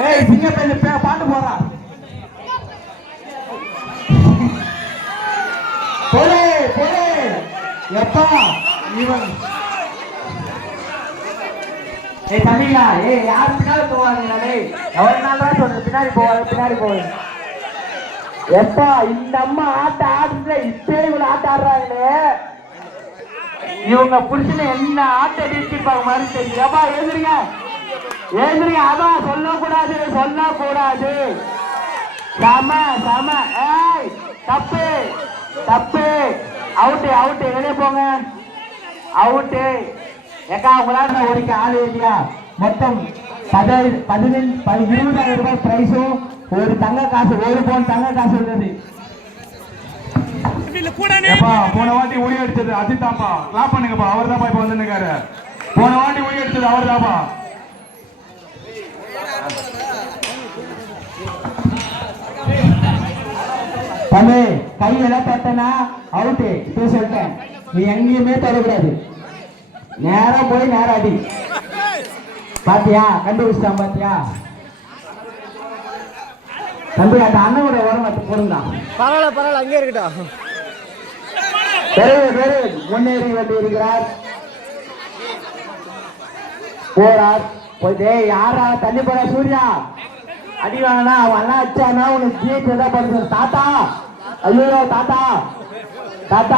ஏய் சிங்க பையன் பாட்டு போறா போலே போலே எப்பா இவன் ஏய் தம்பிங்களா ஏய் யார் பின்னாடி போவாங்க டேய் எவ்வளவு நாள் தான் சொல்றது பின்னாடி போவாங்க எப்பா இந்த அம்மா ஆட்ட ஆடுற இப்பே இவ்வளவு ஆட்ட ஆடுறாங்களே இவங்க புருஷனை என்ன ஆட்ட அடிச்சிருப்பாங்க மாதிரி தெரியும் எப்பா எழுதுறீங்க அதான் சொல்லக்கூடாது சம ஏய் தப்பு அவுட்டு வெளியே போங்க அவுட்டு ஏக்கா உங்களால ஒடிக்க ஆளு இல்லையா மொத்தம் 20,000 ரூபாய் பிரைஸும் ஒரு தங்க காசு ஒரு பவுன் தங்க காசு உள்ளது போன வாட்டி ஒளி அடிச்சது அஜித்தாப்பா கிளாப் பண்ணுங்கப்பா அவர் தான்ப்பா இப்ப வந்துருக்காரு போன வாட்டி ஒளி அடிச்சது அவர் தான்ப்பா தம்பி கையெல்லாம் தட்டனா அவுட்டு இப்போ சொல்லிட்டேன் நீ எங்கேயுமே தொடக்கூடாது நேரம் போய் நேரம் அடி பாத்தியா கண்டுபிடிச்சிட்டான் பாத்தியா தம்பி அந்த அண்ணனோட உரம் வச்சு போடுங்க பரவாயில்ல அங்கே இருக்கட்டும் முன்னேறி வந்து இருக்கிறார் போறார் போயிட்டே யாரா தண்ணி போற சூர்யா அடி வாங்கினா அவன் எல்லாம் அச்சானா உனக்கு ஜீட் தான் பண்ணுற தாத்தா ஐயோ தாத்தா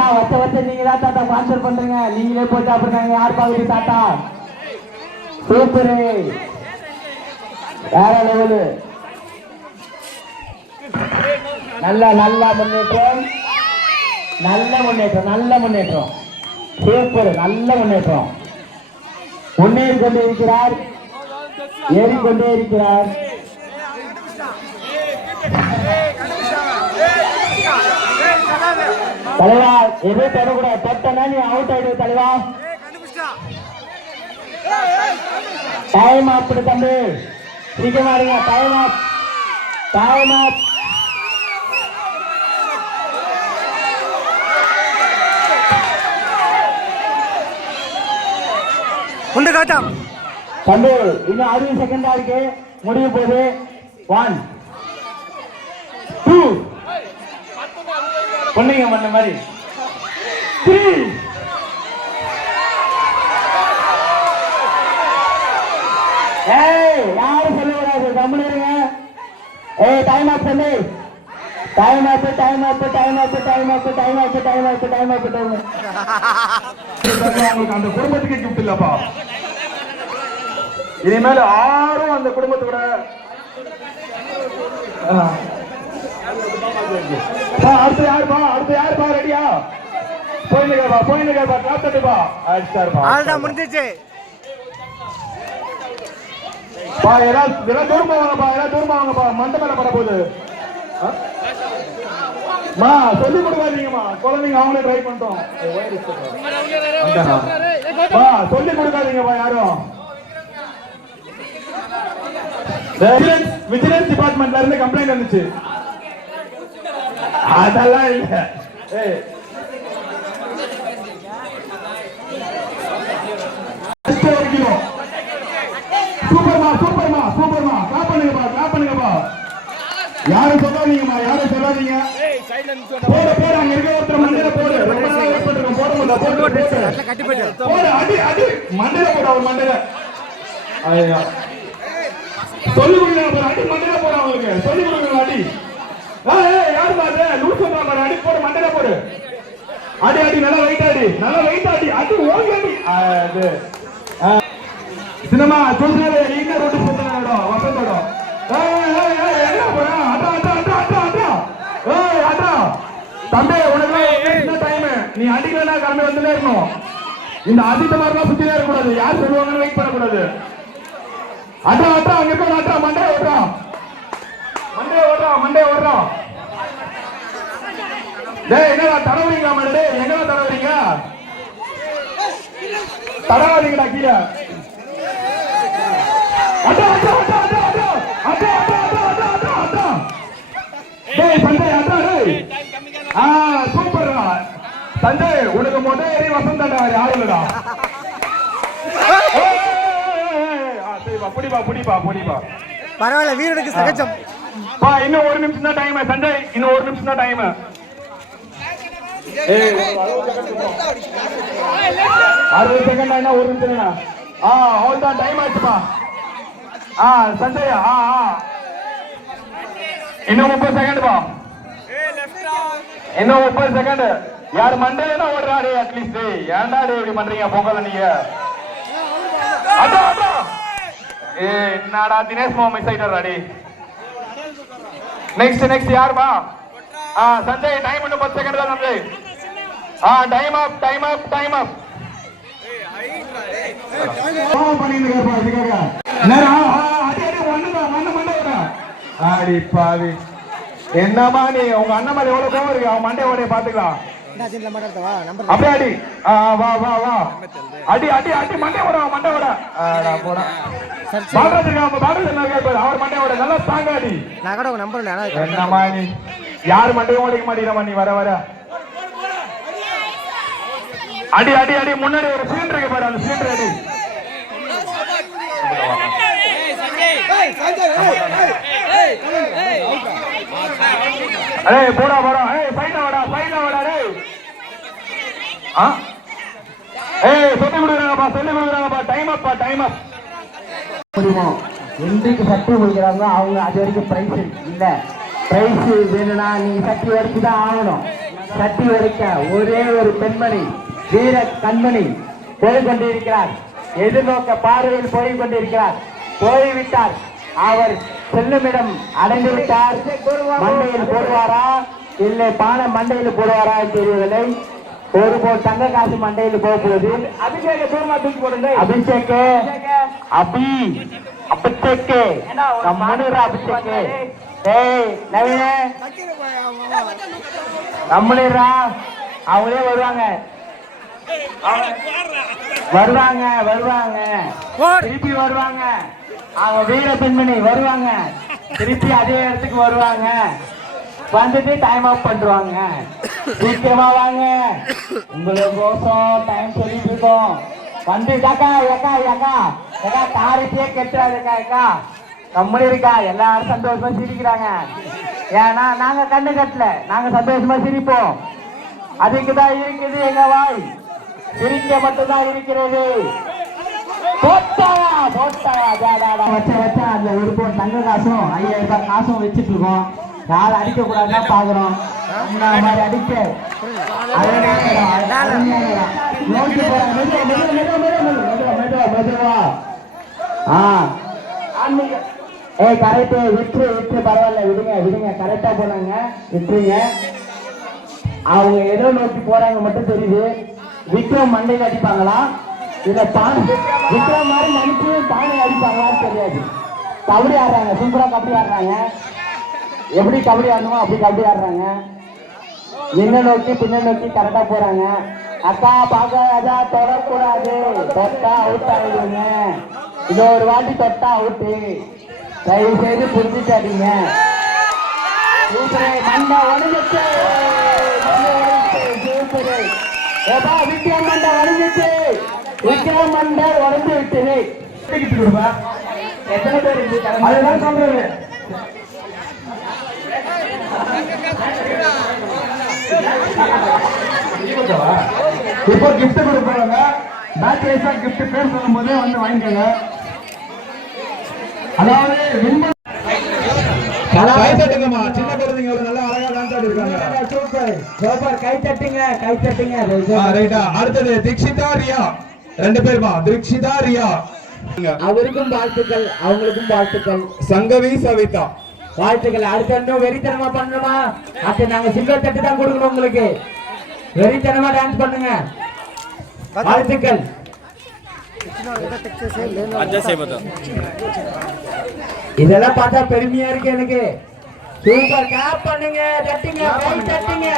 வருஷம் நீங்க தான் தாத்தா ஸ்பான்சர் பண்றீங்க நீங்களே போட்டு சாப்பிடுறாங்க யார் பாக்குது தாத்தா சூப்பரு வேற லெவலு நல்ல முன்னேற்றம் சூப்பர் நல்ல முன்னேற்றம் முன்னேறி கொண்டே இருக்கிறார் ஏறிக்கொண்டே இருக்கிறார் தலைவா எதுவும் தொடக்கூடாது தொட்டனா நீ அவுட் ஆயிடுவ தலைவா டைம் ஆப் தம்பி சீக்கிரமா டைம் ஆப் தம்பி இன்னும் 60 செகண்டா இருக்கு முடிவு போகுது 1 2 பொண்ணுங்க பண்ண மாதிரி 3 ஏய் யாரும் சொல்லக்கூடாது கம்முனுங்க ஏய் டைம் ஆப் தம்பி டைம் அந்த குடும்பத்துக்கு கிஃப்ட் இல்லப்பா இனிமேல் யாரும் அந்த குடும்பத்தோட அடுத்து யாருப்பா ரெடியா போயினுங்கப்பா கிளாப் தட்டுப்பா ஆல்டா முடிஞ்சிச்சு எல்லாம் தூரமா வாங்கப்பா மண்டை மேல பட போகுது சொல்லி கொடுக்காதீங்கம்மா குழந்தைங்க அவங்களே ட்ரை பண்ணிட்டோம் சொல்லி கொடுக்காதீங்கப்பா யாரும் விஜிலன்ஸ் டிபார்ட்மெண்ட்ல இருந்து கம்ப்ளைண்ட் வந்துச்சு அதெல்லாம் இல்ல சூப்பர்மா கிளாப் பண்ணுங்கப்பா யாரும் சொல்லாதீங்க போடு அங்க இருக்க ஒருத்தர் மண்டையில போடு ரொம்ப நாள் வெயிட் பண்ணிருக்கோம் போடு அடி மண்டையில போடு அவர் மண்டையில சொல்லி கொடுங்க அடி மண்டையில போடு அவங்களுக்கு சொல்லி கொடுங்க அடி யாரு பாரு லூஸ் பண்றாங்க அடி போடு மண்டையில போடு அடி நல்லா வெயிட் அடி அது ஓகே அடி சினிமா சொல்றாரு நீங்க ரோட்டு போறானோ வசந்தோட என்ன போறா அடா தம்பி உனக்கு என்ன டைம் நீ அடிக்கலனா கிளம்பி வந்துட்டே இருக்கணும் இந்த அதிக மாதிரிலாம் சுத்திட்டே இருக்க கூடாது யார் சொல்லுவாங்கன்னு வெயிட் பண்ணக்கூடாது அடா அங்க இருக்க அடா மண்டே ஓடுறா டேய் என்னடா தடவறீங்க மண்டே எங்கடா தடவறீங்க தடவாதீங்கடா கீழே அடா டேய் சஞ்சய் அடா டேய் சூப்பர்டா சஞ்சய் உனக்கு முதல் ஏறி வசந்தடா யாருலடா புடிப்பா பரவாயில்ல வீரனுக்கு சகஜம். பா இன்னும் 1 நிமிஷம் தான் டைம் சஞ்சய், இன்னும் 1 நிமிஷம் தான் டைம். 60 செகண்ட் என்ன 1 நிமிஷம். அவ்வளவுதான் டைம் ஆச்சுப்பா. சஞ்சய் இன்னும் 30 செகண்ட் பா. இன்னும் 30 செகண்ட். யார் மண்டையில ஓடுறாரு அட்லீஸ்ட். ஏன்டா இப்படி பண்றீங்க பொங்கல் நீங்க? என்னடா தினேஷ் மாமா மிஸ் ஆயிட்டாரு. நெக்ஸ்ட் யாருப்பா? சஞ்சய் டைம் இன்னும் 10 செகண்ட் தான் சஞ்சய். டைம் அப். என்னமா நீ உங்க அண்ணன் மேல எவ்வளவு கோவம் இருக்கு? அவன் மண்டை ஓடைய பாத்துக்கலாம். அப்படியே அடி. வா அடி மண்டை ஓட போடா. அவர் மண்டை ஓட நல்லா ஸ்ட்ராங் அடி. என்னமா நீ யாரு மண்டையும் ஓடிக்க மாட்டேங்கிறமா நீ வர அடி முன்னாடி ஒரு சிலிண்டர் இருக்கு பாரு, அந்த சிலிண்டர் அடி. போடா ஃபைனா வாடா டேய். சொல்லி கொடுக்குறாங்கப்பா. டைம் அப். என்றைக்கு சட்டி முடிக்கிறாங்க அவங்க அது வரைக்கும் பிரைஸ் இல்ல. பிரைஸ் வேணும்னா நீ சட்டி வரைக்கும் தான் ஆகணும். சட்டி வரைக்க ஒரே ஒரு பெண்மணி வீர கண்மணி போய்கொண்டிருக்கிறார். எதிர்நோக்க பார்வையில் போய்கொண்டிருக்கிறார். போய்விட்டார். அவர் செல்லுமிடம் அடைந்து விட்டார். மண்டையில் போடுவாரா இல்லை பானை மண்டையில் போடுவாரா தெரியவில்லை. ஒருபோல் தங்க காசு மண்டையில் போகிறது. அபிஷேக் நம்மளா அவங்களே வருவாங்க திருப்பி வருவாங்க. அவங்க வீர பெண்மணி வருவாங்க. திருப்பி அதே இடத்துக்கு வருவாங்க. வந்துட்டு டைம் அப் பண்றாங்க. சீக்கிரமா வாங்க, உங்களுக்கோசம் டைம் சொல்லிட்டு இருக்கோம். வந்து எக்கா தாரிட்டே கெட்டுறாருக்கா. நம்மளே இருக்கா எல்லாரும் சந்தோஷமா சிரிக்கிறாங்க. ஏன்னா நாங்க கண்ணு கட்டல, நாங்க சந்தோஷமா சிரிப்போம். அதுக்குதான் இருக்குது எங்க வாய். சிரிக்க மட்டும்தான் இருக்கிறது. வச்சா அந்த ஒரு போன் தங்க காசும் 5000 ரூபாய் காசும் வச்சுட்டு இருக்கோம். யாரும் அடிக்க கூடாதுதான் பாக்குறோம். அடிக்க கரெக்ட். விட்டு பரவாயில்ல, விடுங்க. கரெக்டா போனாங்க, விட்டுருங்க. அவங்க எதோ நோக்கி போறாங்க மட்டும் தெரியுது. விக்ரம் மண்டையில அடிப்பாங்களா இல்ல விக்ரம் மாதிரி நினைச்சு பானை அடிப்பாங்களான்னு தெரியாது. கபடி ஆடுறாங்க, சூப்பரா கபடி ஆடுறாங்க. எப்படி கபடி ஆடணுமோ அப்படி கபடி ஆடுறாங்க. என்ன நோக்கி பின்ன நோக்கி கரெக்டா போறாங்க. அக்கா பாக்காதா, தொடக்கூடாது. தொட்டா அவுட் ஆயிடுங்க. இன்னொரு வாட்டி தொட்டா அவுட்டு. தயவு செய்து புரிஞ்சுக்காதீங்க. மண்டை உடஞ்சிச்சு. விக்ரம் மண்டை உடஞ்சிச்சு. விக்ரம் மண்டை உடஞ்சு விட்டுரு. எத்தனை பேர் அதுதான் சொல்றது. இப்போ கிஃப்ட் கொடுப்பாங்க. பேக் வைஸா கிஃப்ட் பேர் சொல்லும் போதே வந்து வாங்கிக்கோங்க. அதாவது கை தட்டுங்கம்மா. சின்ன குழந்தைங்க ஒரு நல்ல அழகா டான்ஸ் ஆடி இருக்காங்க. சூப்பர். கை தட்டுங்க. ரைட்டா. அடுத்தது தீக்ஷிதா ரியா. 2 பேர்மா. தீக்ஷிதா ரியா. அவருக்கும் வாழ்த்துக்கள், அவங்களுக்கும் வாழ்த்துக்கள். சங்கவி சவிதா வாழ்த்துக்கள். அடுத்த இன்னும் வெறித்தனமா பண்ணணுமா? அடுத்து நாங்க சில்வர் தட்டு தான் கொடுக்கணும் உங்களுக்கு. வெறித்தனமா டான்ஸ் பண்ணுங்க. வாழ்த்துக்கள். இதெல்லாம் பார்த்தா பெருமையா இருக்கு எனக்கு. சூப்பர். கிளாப் பண்ணுங்க, தட்டுங்க, கை தட்டுங்க.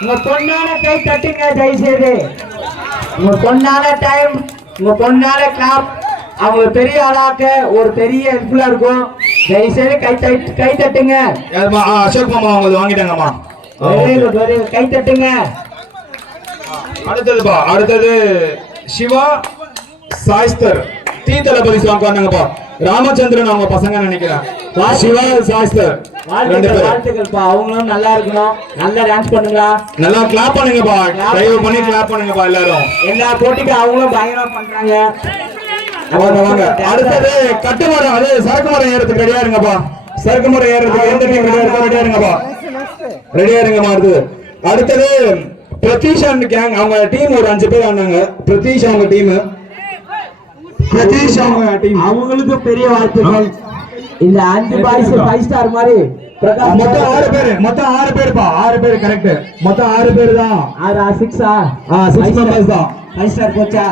உங்க பொண்ணான கை தட்டுங்க தயவுசெய்து. உங்க பொண்ணான டைம், உங்க பொண்ணான கிளாப் அவங்க பெரிய ஆளாக்க ஒரு பெரிய ஹெல்ப்ஃபுல்லா இருக்கும். தயவுசெய்து கை தட்டுங்க. அசோக் மாமா அவங்க வாங்கிட்டாங்கம்மா. கை தட்டுங்க. அடுத்தது சிவா சாய்ஸ்தர். தீ தளபதி சாங் வந்தாங்கப்பா. ராமச்சந்திரன் அவங்க பசங்க நினைக்கிறேன். சிவா சாஸ்தர் ரெண்டு வாழ்த்துக்கள் பேரும் வாழ்த்துக்கள்ப்பா. அவங்களும் நல்லா இருக்கணும். நல்லா டான்ஸ் பண்ணுங்க. நல்லா கிளாப் பண்ணுங்கப்பா. ட்ரைவ் பண்ணி கிளாப் பண்ணுங்கப்பா எல்லாரும். எல்லா போட்டிக்கும் அவங்களும் பயங்கரமா பண்றாங்க. வாங்க வாங்க. அடுத்தது கட்டுமரம், அது சரக்கு மரம் ஏறதுக்கு ரெடியா இருங்கப்பா. சரக்கு மரம் ஏறதுக்கு எந்த டீம் ரெடியா இருங்கப்பா. ரெடியா இருங்கம்மா. அடுத்தது பிரதீஷ் அண்ட் கேங் அவங்க டீம் ஒரு 5 பேர் ஆனாங்க. பிரதீஷ் அவங்க டீம். பிரதீஷ் அவங்க டீம். அவங்களுக்கு பெரிய வாழ்த்துக்கள். இந்த 5 பாய்ஸ் 5 ஸ்டார் மாதிரி மொத்தம் 6 பேர். மொத்தம் 6 பேர்ப்பா. 6 பேர் கரெக்ட். மொத்தம் 6 பேர் தான். 6 மெம்பர்ஸ் தான். 5 ஸ்டார் போச்சா?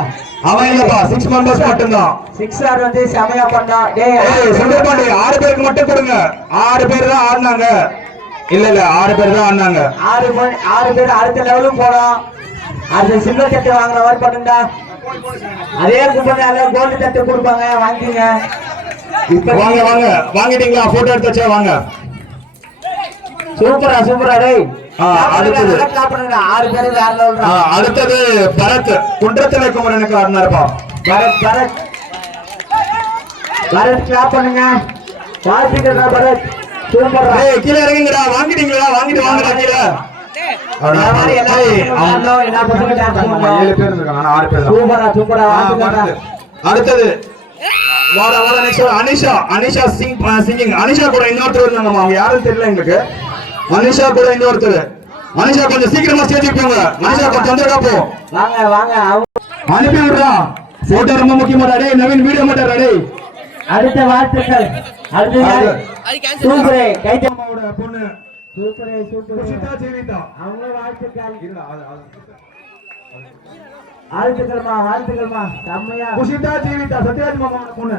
அவன் இல்லப்பா, 6 மெம்பர்ஸ் மட்டும் தான். 6 ஸ்டார் வந்து செமையா பண்ணா. டேய் சுந்தரபாண்டி 6 பேருக்கு மட்டும் கொடுங்க. 6 பேர் தான் ஆடினாங்க. இல்ல 6 பேர் தான் ஆடினாங்க. 6 பேர் அடுத்த லெவலும் போனோம். அடுத்த சில்வர் தட்டு வாங்குற மாதிரி பண்ணுங்க. அதே கூப்பிடுறாங்க, கோல்டு தட்டு கொடுப்பாங்க, வாங்கிங்க. வாங்க வாங்க. வாங்கிட்டீங்களா? போட்டோ எடுத்தாச்சா? வாங்க. சூப்பரா டேய். அடுத்தது 6 பேர் வேற லெவல். அடுத்தது பரத் குன்றத்துல குமரனுக்கு ஆடினாருப்பா. பரத் கிளாப் பண்ணுங்க. வாழ்த்துக்கள் பரத். சூப்பரா. ஏய் கீழ இறங்குங்கடா. வாங்கிட்டீங்களா? வாங்கிட்டு வாங்கடா கீழ. சூப்பரா. அடுத்தது அனிஷா சிங்கிங். அனிஷா கூட இன்னொருத்தர் இருந்தாங்கம்மா. அவங்க யாரும் தெரியல எங்களுக்கு. அனிஷா கூட இன்னொருத்தர். அனிஷா கொஞ்சம் சீக்கிரமா ஸ்டேஜ் போங்க. அனிஷா கொஞ்சம் தொந்தரவா போ. வாங்க அனுப்பி விடுறா. போட்டோ ரொம்ப முக்கியமாடா. டேய் நவீன் வீடியோ மாட்டாரா டேய். அடுத்த வாழ்த்துக்கள். சூப்பரே. கைத்தம்மாவோட பொண்ணு சூப்பரே. குஷிதா ஜீவிதா. அவங்க வாழ்த்துக்கள். வாழ்த்துக்கள்மா செம்மையா. குஷிதா ஜீவிதா சத்யராஜ் மாமாவோட பொண்ணு.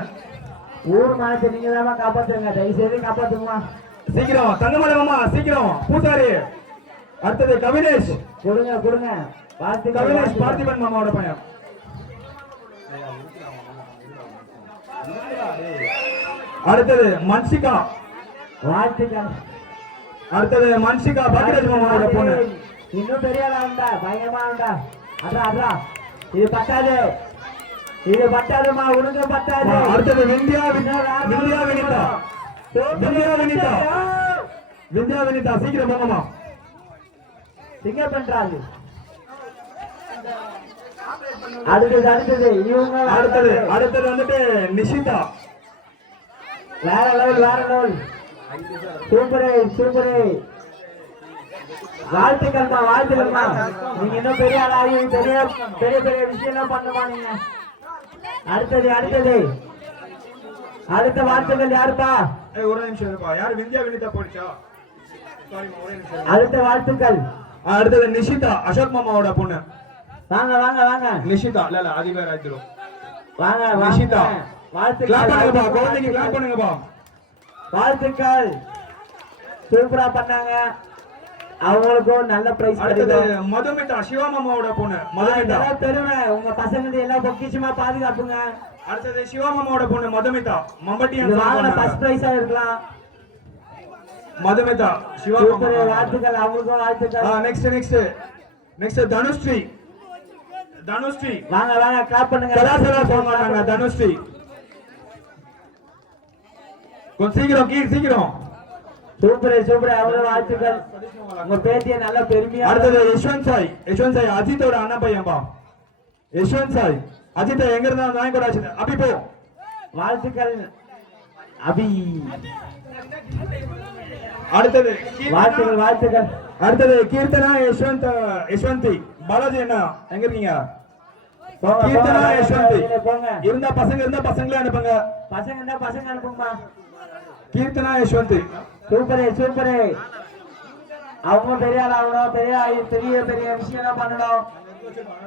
ஊர் மானத்தை நீங்க தான் காப்பாத்துங்க. தயவு செய்து காப்பாத்துங்கம்மா. சீக்கிரம் தங்கமலை மாமா சீக்கிரம். பூசாரி. அடுத்தது கவினேஷ். கொடுங்க. கவினேஷ் பார்த்திபன் மாமாவோட பையன். அடுத்தது மன்சிகா. வாழ்த்துக்கள். அடுத்தது மன்சிகா பாக்கியராஜ் மாமாவோட பொண்ணு. இன்னும் பெரிய ஆளா உண்டா? பயங்கரமா உண்டா? அட்ரா இது பட்டாதுமா. உனக்கு பட்டாது. அடுத்தது விந்தியா வினிதா. சீக்கிரம் போங்கம்மா. சிங்க பண்றாங்க. அடுத்தது இவங்க. அடுத்தது வந்துட்டு நிஷிதா. வேற லெவல். சூப்பரே. வாழ்த்துக்கள்மா. நீங்க இன்னும் பெரிய ஆளாகி பெரிய விஷயம் பண்ணுமா நீங்க. அடுத்தது அடுத்த வாழ்த்துக்கள் யாருப்பா? ஒரு நிமிஷம் இருப்பா. யாரு? விந்தியா வினிதா போடுச்சா? அடுத்த வாழ்த்துக்கள். அடுத்தது நிஷிதா அசோக் மாமாவோட பொண்ணு. வாங்க. நிஷிதா இல்ல அது வேற ஆயிடும். வாங்க நிஷிதா. வாழ்த்துக்கள். குழந்தைக்கு கிளாப் பண்ணுங்கப்பா. வாழ்த்துக்கள். சூப்பரா பண்ணாங்க. அவங்களுக்கும் நல்ல பிரைஸ் கிடைக்கும். மதுமிதா சிவா மாமாவோட பொண்ணு. மதுமிதா பெருமை. உங்க பசங்க எல்லாம் பொக்கிஷமா பாதுகாப்புங்க. அடுத்தது சிவா மாமாவோட பொண்ணு மதுமிதா. ஃபர்ஸ்ட் பிரைஸா இருக்கலாம். மதுமிதா சிவா சூப்பர். வாழ்த்துக்கள். அவங்களுக்கும் வாழ்த்துக்கள். நெக்ஸ்ட் தனுஸ்ரீ. வாங்க கிளாப் பண்ணுங்க. போங்க தனுஸ்ரீ. கொஞ்சம் சீக்கிரம். சூப்பர். அவங்களோட வாழ்த்துக்கள். உங்க பேத்திய நல்ல பெருமையா. அடுத்தது யஷ்வந்த் சாய் அஜித்தோட அண்ணா பையன்பா. யஷ்வந்த் சாய் அஜித் எங்க இருந்தா வாங்கி கூட அபி போ. வாழ்த்துக்கள் அபி. அடுத்தது வாழ்த்துக்கள். அடுத்தது கீர்த்தனா யஷ்வந்தி. பாலாஜி அண்ணா எங்க இருக்கீங்க? கீர்த்தனா யஷ்வந்தி. இருந்தா பசங்களே அனுப்புங்க. பசங்க அனுப்புங்கம்மா. கீர்த்தனா யஷ்வந்தி. சூப்பரே. அவங்க பெரிய ஆளாகணும். பெரிய விஷயம் பண்ணணும்.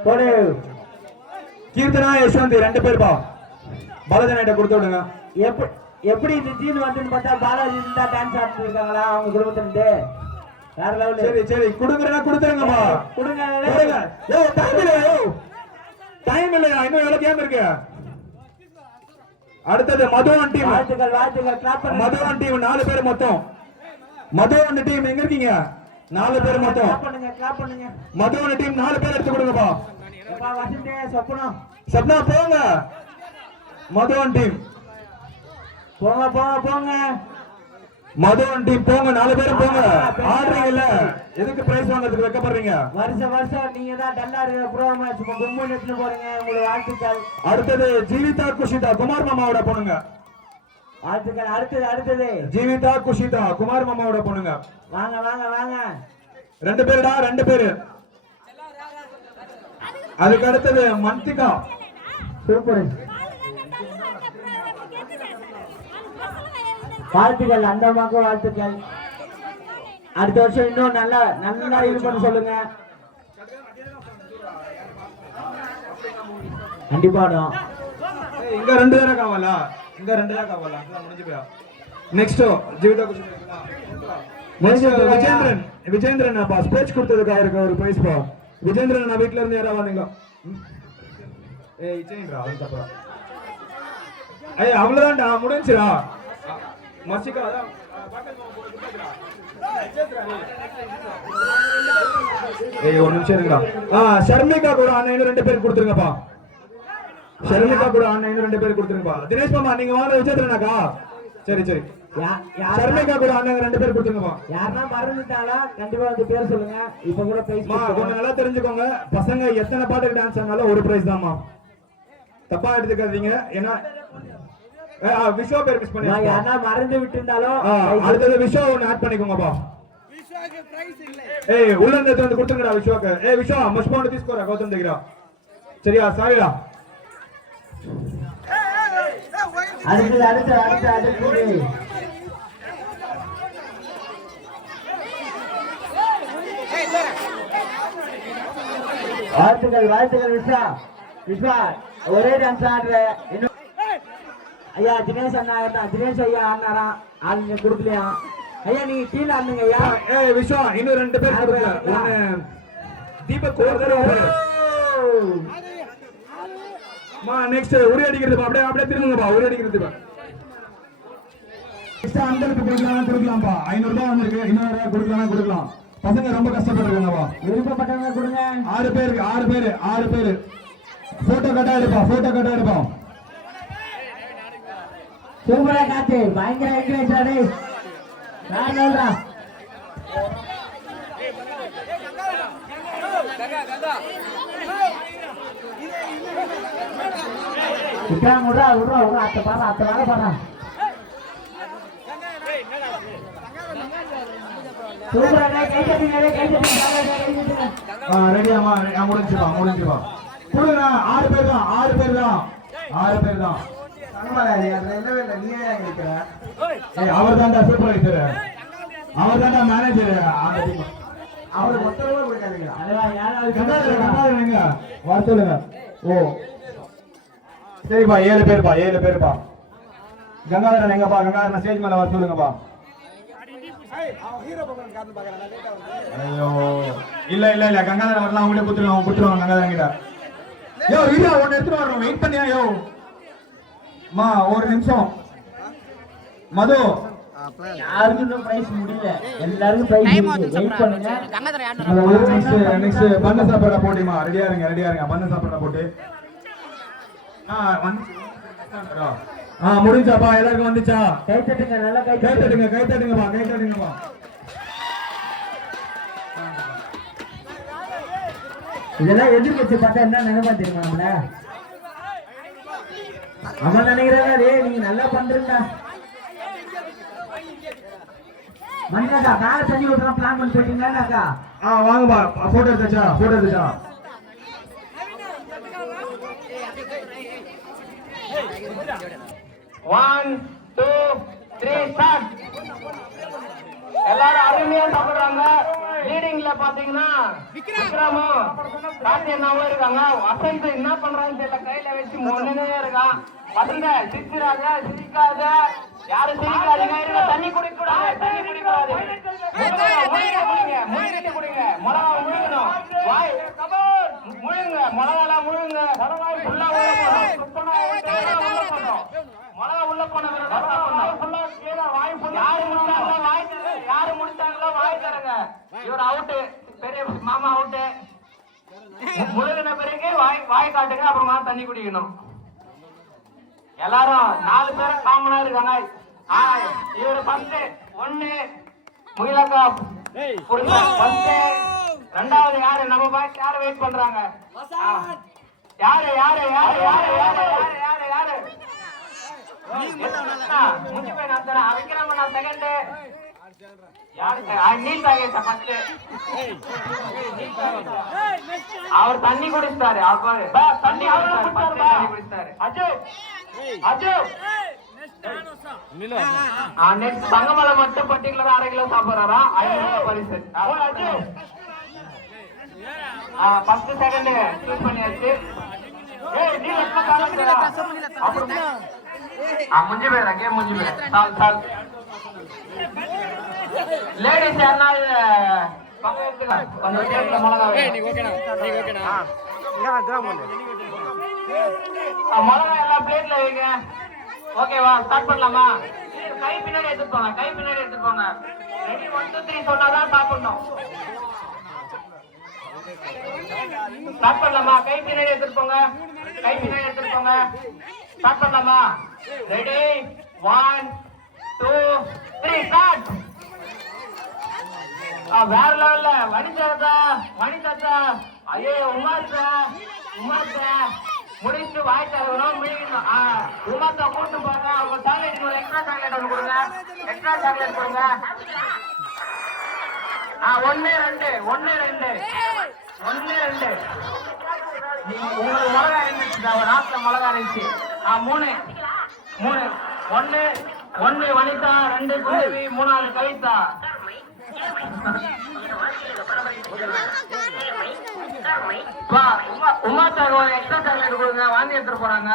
போடு. கீர்த்தனா யஷ்வந்தி 2 பேர்ப்பா. பாலாஜி அண்ணா கொடுத்து விடுங்க. எப்படி இந்த டீம் வந்துன்னு பார்த்தா பாலாஜி இருந்தா டான்ஸ் ஆடிட்டு இருக்காங்களா அவங்க குடும்பத்துல? வேற லெவல். சரி குடுங்கறனா கொடுத்துருங்கம்மா. கொடுங்க. டைம் இல்லையா? இன்னும் எவ்வளவு கேம் இருக்கு? அடுத்தது மதுவன் டீம். வாழ்த்துக்கள். கிளாப் பண்ணுங்க. மதுவன் டீம் 4 பேர் மொத்தம். மதுவன் டீம் எங்க இருக்கீங்க? 4 பேர் மொத்தம். கிளாப் பண்ணுங்க. மதுவன் டீம் 4 பேர் எடுத்து கொடுங்கப்பா. வசந்தே சப்னா போங்க. மதுவன் டீம் போங்க போங்க போங்க. மதுவன் டீம் போங்க, 4 பேரும் போங்க. ஆடுறீங்கல்ல, எதுக்கு பிரைஸ் வாங்குறதுக்கு வெக்கப்படுறீங்க? வருஷம் நீங்க தான் டல்லா இருக்கிற ப்ரோக்ராம் சும்மா கும்பல் எடுத்துட்டு போறீங்க. உங்களுக்கு வாழ்த்துக்கள். அடுத்தது ஜீவிதா குஷிதா குமார் மாமாவோட பொண்ணுங்க. வாழ்த்துக்கள். அடுத்தது ஜீவிதா குஷிதா குமார் மாமாவோட பொண்ணுங்க. வாங்க வாங்க வாங்க. 2 பேருடா, 2 பேரு. அதுக்கு அடுத்தது மந்திகா. சூப்பர். வாழ்த்துக்கள். அந்த அம்மாவுக்கு வாழ்த்துக்கள். அடுத்த வருஷம் இன்னும் நல்லா இது பண்ண சொல்லுங்க. கண்டிப்பா இங்க 2 தானே காவாலா? இங்க 2 தான் காவாலா? முடிஞ்சு போயா. நெக்ஸ்ட் ஜீவிதா குஷிதா. விஜேந்திரன் அப்பா ஸ்பீச் கொடுத்ததுக்கு அவருக்கு ஒரு பிரைஸ் பா. விஜேந்திரன் நான் வீட்ல இருந்து யாரா வந்தீங்க? ஏய் சேந்திரா அது தப்பா. ஐயா அவ்வளவுதான்டா முடிஞ்சுடா. மசிகா அதான் ஏய் ஒரு நிமிஷம் இருங்கடா. ஷர்மிகா கூட அண்ணன் 2 பேர் கொடுத்துருங்கப்பா. ஷர்மிகா கூட அண்ணன் 2 பேர் கொடுத்துருங்கப்பா. தினேஷ் மாமா நீங்க வாங்க விஜேந்திரனாக்கா. சரி ஷர்மிகா கூட அண்ணன் 2 பேர் கொடுத்துருங்கப்பா. யாருன்னா மறந்துட்டாலா கண்டிப்பா வந்து பேர் சொல்லுங்க. இப்ப கூட பிரைஸ் கொஞ்சம் நல்லா தெரிஞ்சுக்கோங்க. பசங்க எத்தனை பாட்டுக்கு டான்ஸ் ஆனாலும் ஒரு பிரைஸ் தான்மா. தப்பா எடுத்துக்காதீங்க. ஏன்னா விஸ்வா பேர் மிஸ் பண்ணி யாரா மறந்து விட்டுருந்தாலும் அடுத்தது விஸ்வா ஒன்னு ஆட் பண்ணிக்கோங்கப்பா. ஏய் உள்ள இருந்து வந்து கொடுத்துங்கடா விஸ்வாக்கு. ஏய் விஸ்வா மஸ்பாண்ட் తీసుకోరా గౌతమ్ దగ్గర. சரியா சாரிடா. அடுத்து வாழ்த்துக்கள் விஸ்வா ஒரே டான்ஸ் ஆடுற. ஐயா தினேஷ் அண்ணா தினேஷ் ஐயா ஆனாரா ஆளுங்க கொடுக்கலையா? ஐயா நீங்க கீழே ஆடுங்க ஐயா. ஏய் விஸ்வா இன்னும் 2 பேர் கொடுங்க. ஒன்னு தீபக் மா நெக்ஸ்ட் உரி அடிக்கிறது அப்படியே திரும்புங்கப்பா. உரி அடிக்கிறது அந்தருக்கு கொடுக்கலாம்ப்பா. 500 ரூபாய் வந்திருக்கு. 200 ரூபாய் கொடுக்கலாம். பசங்க ரொம்ப கஷ்டப்பட்டுருக்காங்கப்பா. விருப்பப்பட்டவங்க கொடுங்க. 6 பேரு போட்டோ கட்டா எடுப்போம். சூப்பரா காத்து பயங்கர என்கரேஜ் ஆடு. நான் சொல்றா விக்ரம் விடுறா அத்த பாரு. சூப்பரா கை தட்டுங்க. ரெடியாமா முடிஞ்சுப்பா. கொடுங்க. 6 பேர் தான். அவர் தான்டா சூப்பர்வைசர். அவர் தான்டா மேனேஜர். அவர் மொத்தமா கொடுக்காதீங்க. வர சொல்லுங்க. ஓ சரிப்பா 7 பேருப்பா. கங்காதரன் எங்கப்பா? கங்காதரன் ஸ்டேஜ் மேல வர சொல்லுங்கப்பா. ஐயோ இல்ல கங்காதரன் வரலாம். அவங்களே குத்துருவாங்க கங்காதரன் கிட்ட. யோ வீடியோ ஒன்னு எடுத்துட்டு வரணும். வெயிட் பண்ணியா யோ மா ஒரு நிமிஷம். மது யாருக்கும் பிரைஸ் முடியல. எல்லாருக்கும் பிரைஸ் வெயிட் பண்ணுங்க. நெக்ஸ்ட் பண்ண சாப்பிட போட்டிமா. ரெடியா இருங்க. பண்ண சாப்பிட போட்டி முடிஞ்சாப்பா. எல்லாருக்கும் வந்துச்சா? கை தட்டுங்க. நல்லா கை தட்டுங்கப்பா. இதெல்லாம் எதிர்கட்சி பார்த்தா என்ன நினைப்பா தெரியுமா? நம்மள அவன் நினைக்கிறாங்க நீங்க நல்லா பண்றீங்க. மணிக்காக்கா மேல தண்ணி விட்டுலாம் பிளான் பண்ணி போயிட்டீங்கன்னாக்கா. வாங்கப்பா. போட்டோ எடுத்தாச்சா? 1 2 3 ஸ்டார்ட். எல்லாரும் அருமையா சாப்பிடுறாங்க. லீடிங்ல பாத்தீங்கன்னா விக்ரமும் கார்த்தியனாவும் இருக்காங்க. வசந்த் என்ன பண்றான்னு தெரியல. கையில வச்சு முன்னே இருக்கான். பசங்க சிரிக்காத. யாரும் சிரிக்காதீங்க. தண்ணி குடிக்க கூடாது. மிளகா முழுங்கணும். மிளகாலாம் முழுங்க. மிளகா உள்ள போன யாரு முடிச்சாங்களோ வாய் தரங்க. இவர் அவுட்டு. பெரிய மாமா அவுட்டு. முழுகின பிறகு வாய் காட்டுங்க. அப்புறமா தண்ணி குடிக்கணும். எல்லாரும் 4 பேரும் காமனா இருக்காங்க. இவரு ஃபர்ஸ்ட் 1 முயலக்கா புரியுதா? ஃபர்ஸ்ட் ரெண்டாவது யாரு? நம்ம பாய்ஸ் யாரு வெயிட் பண்றாங்க? யாரு யாரு யாரு யாரு யாரு யாரு யாரு முடிஞ்சு போய் நான் தரேன். விக்ரமண்ணா செகண்ட். நீல் பாகேஷ் ஃபர்ஸ்ட். அவர் தண்ணி குடிச்சாரு. அவர் தண்ணி குடிச்சாரு. அஜய் அஜய் நெக்ஸ்ட் தங்கமலை மட்டும் பர்டிகுலரா 1/2 கிலோ சாப்பிடுறாரா? 500 பரிசு. அஜய் ஃபர்ஸ்ட் செகண்ட் சூஸ் பண்ணியாச்சு. நீ லட்சம் காமிக்கிறா அப்புறம் முடிஞ்சு போயிடா. கேம் முடிஞ்சு போயிடா. சால் சால் லேடிஸ் யாருனாவது பக்கம் எடுத்துக்கா. கொஞ்சம் டேட்ல மிளகா மிளகா எல்லாம் பிளேட்ல வைங்க. ஓகேவா? ஸ்டார்ட் பண்ணலாமா? கை பின்னாடி எடுத்துக்கோங்க. கை பின்னாடி எடுத்துக்கோங்க. ரெடி 1 2 3 சொன்னாதான் சாப்பிடணும். ஸ்டார்ட் பண்ணலாமா? கை பின்னாடி எடுத்துக்கோங்க. கை பின்னாடி எடுத்துக்கோங்க. ஸ்டார்ட் பண்ணலாமா? Ready 1 2 3 start. வேற லெவல்ல வனிதாதா வனிதாதா. ஐயோ உமாத்தா உமாத்தா முடிச்சு வாய்ஸ் ஆகணும். உமாத்தா கூட்டு போங்க. அவங்க சாக்லேட் ஒரு எக்ஸ்ட்ரா சாக்லேட் ஒன்று கொடுங்க. எக்ஸ்ட்ரா சாக்லேட் கொடுங்க. 1 2 1 2 1 2 உங்களுக்கு மிளகா இருந்துச்சு. ஒரு நாட்டுல மிளகா இருந்துச்சு. 3 3 1 1 வனிதா 2 குருவி 3 கவிதா. உமாத்தாக்கு ஒரு எக்ஸ்ட்ரா சாக்லேட் கொடுங்க. வாங்கி எடுத்துட்டு போறாங்க.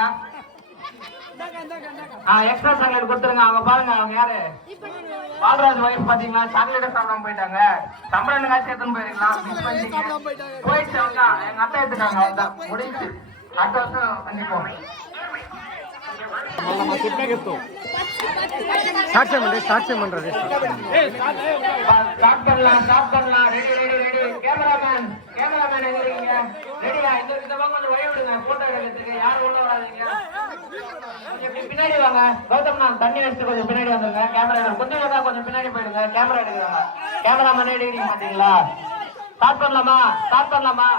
எக்ஸ்ட்ரா சாக்லேட் கொடுத்துருங்க. அவங்க பாருங்க. அவங்க யாரு? பாலராஜ் வைஃப் பாத்தீங்களா? சாக்லேட் சாப்பிடாம போயிட்டாங்க. சம்பளம் காசு எடுத்துன்னு போயிருக்கலாம். போயிடுச்சு. எங்க அத்தை எடுத்துட்டாங்க. அவ்வளவுதான் முடிஞ்சு. அடுத்த வருஷம் பண்ணிப்போம். ஸ்டார்ட் பண்றது ஸ்டார்ட் பண்ணலாம். Ready ready ready. கேமராமேன் எங்க இருக்கீங்க? ரெடியா? இந்த பக்கம் கொஞ்சம் வழி விடுங்க. போட்டோ எடுக்கிறதுக்கு யாரும் உள்ள வராதீங்க. கொஞ்சம் பின்னாடி வாங்க. கௌதம் நான் தண்ணி வச்சுட்டு கொஞ்சம் பின்னாடி வந்துருங்க. கேமரா கொஞ்சம் பின்னாடி போயிடுங்க. கேமரா எடுக்கிறாங்க. கேமராமேன் எடுக்கிறீங்க மாட்டீங்களா? ஸ்டார்ட் பண்ணலாமா?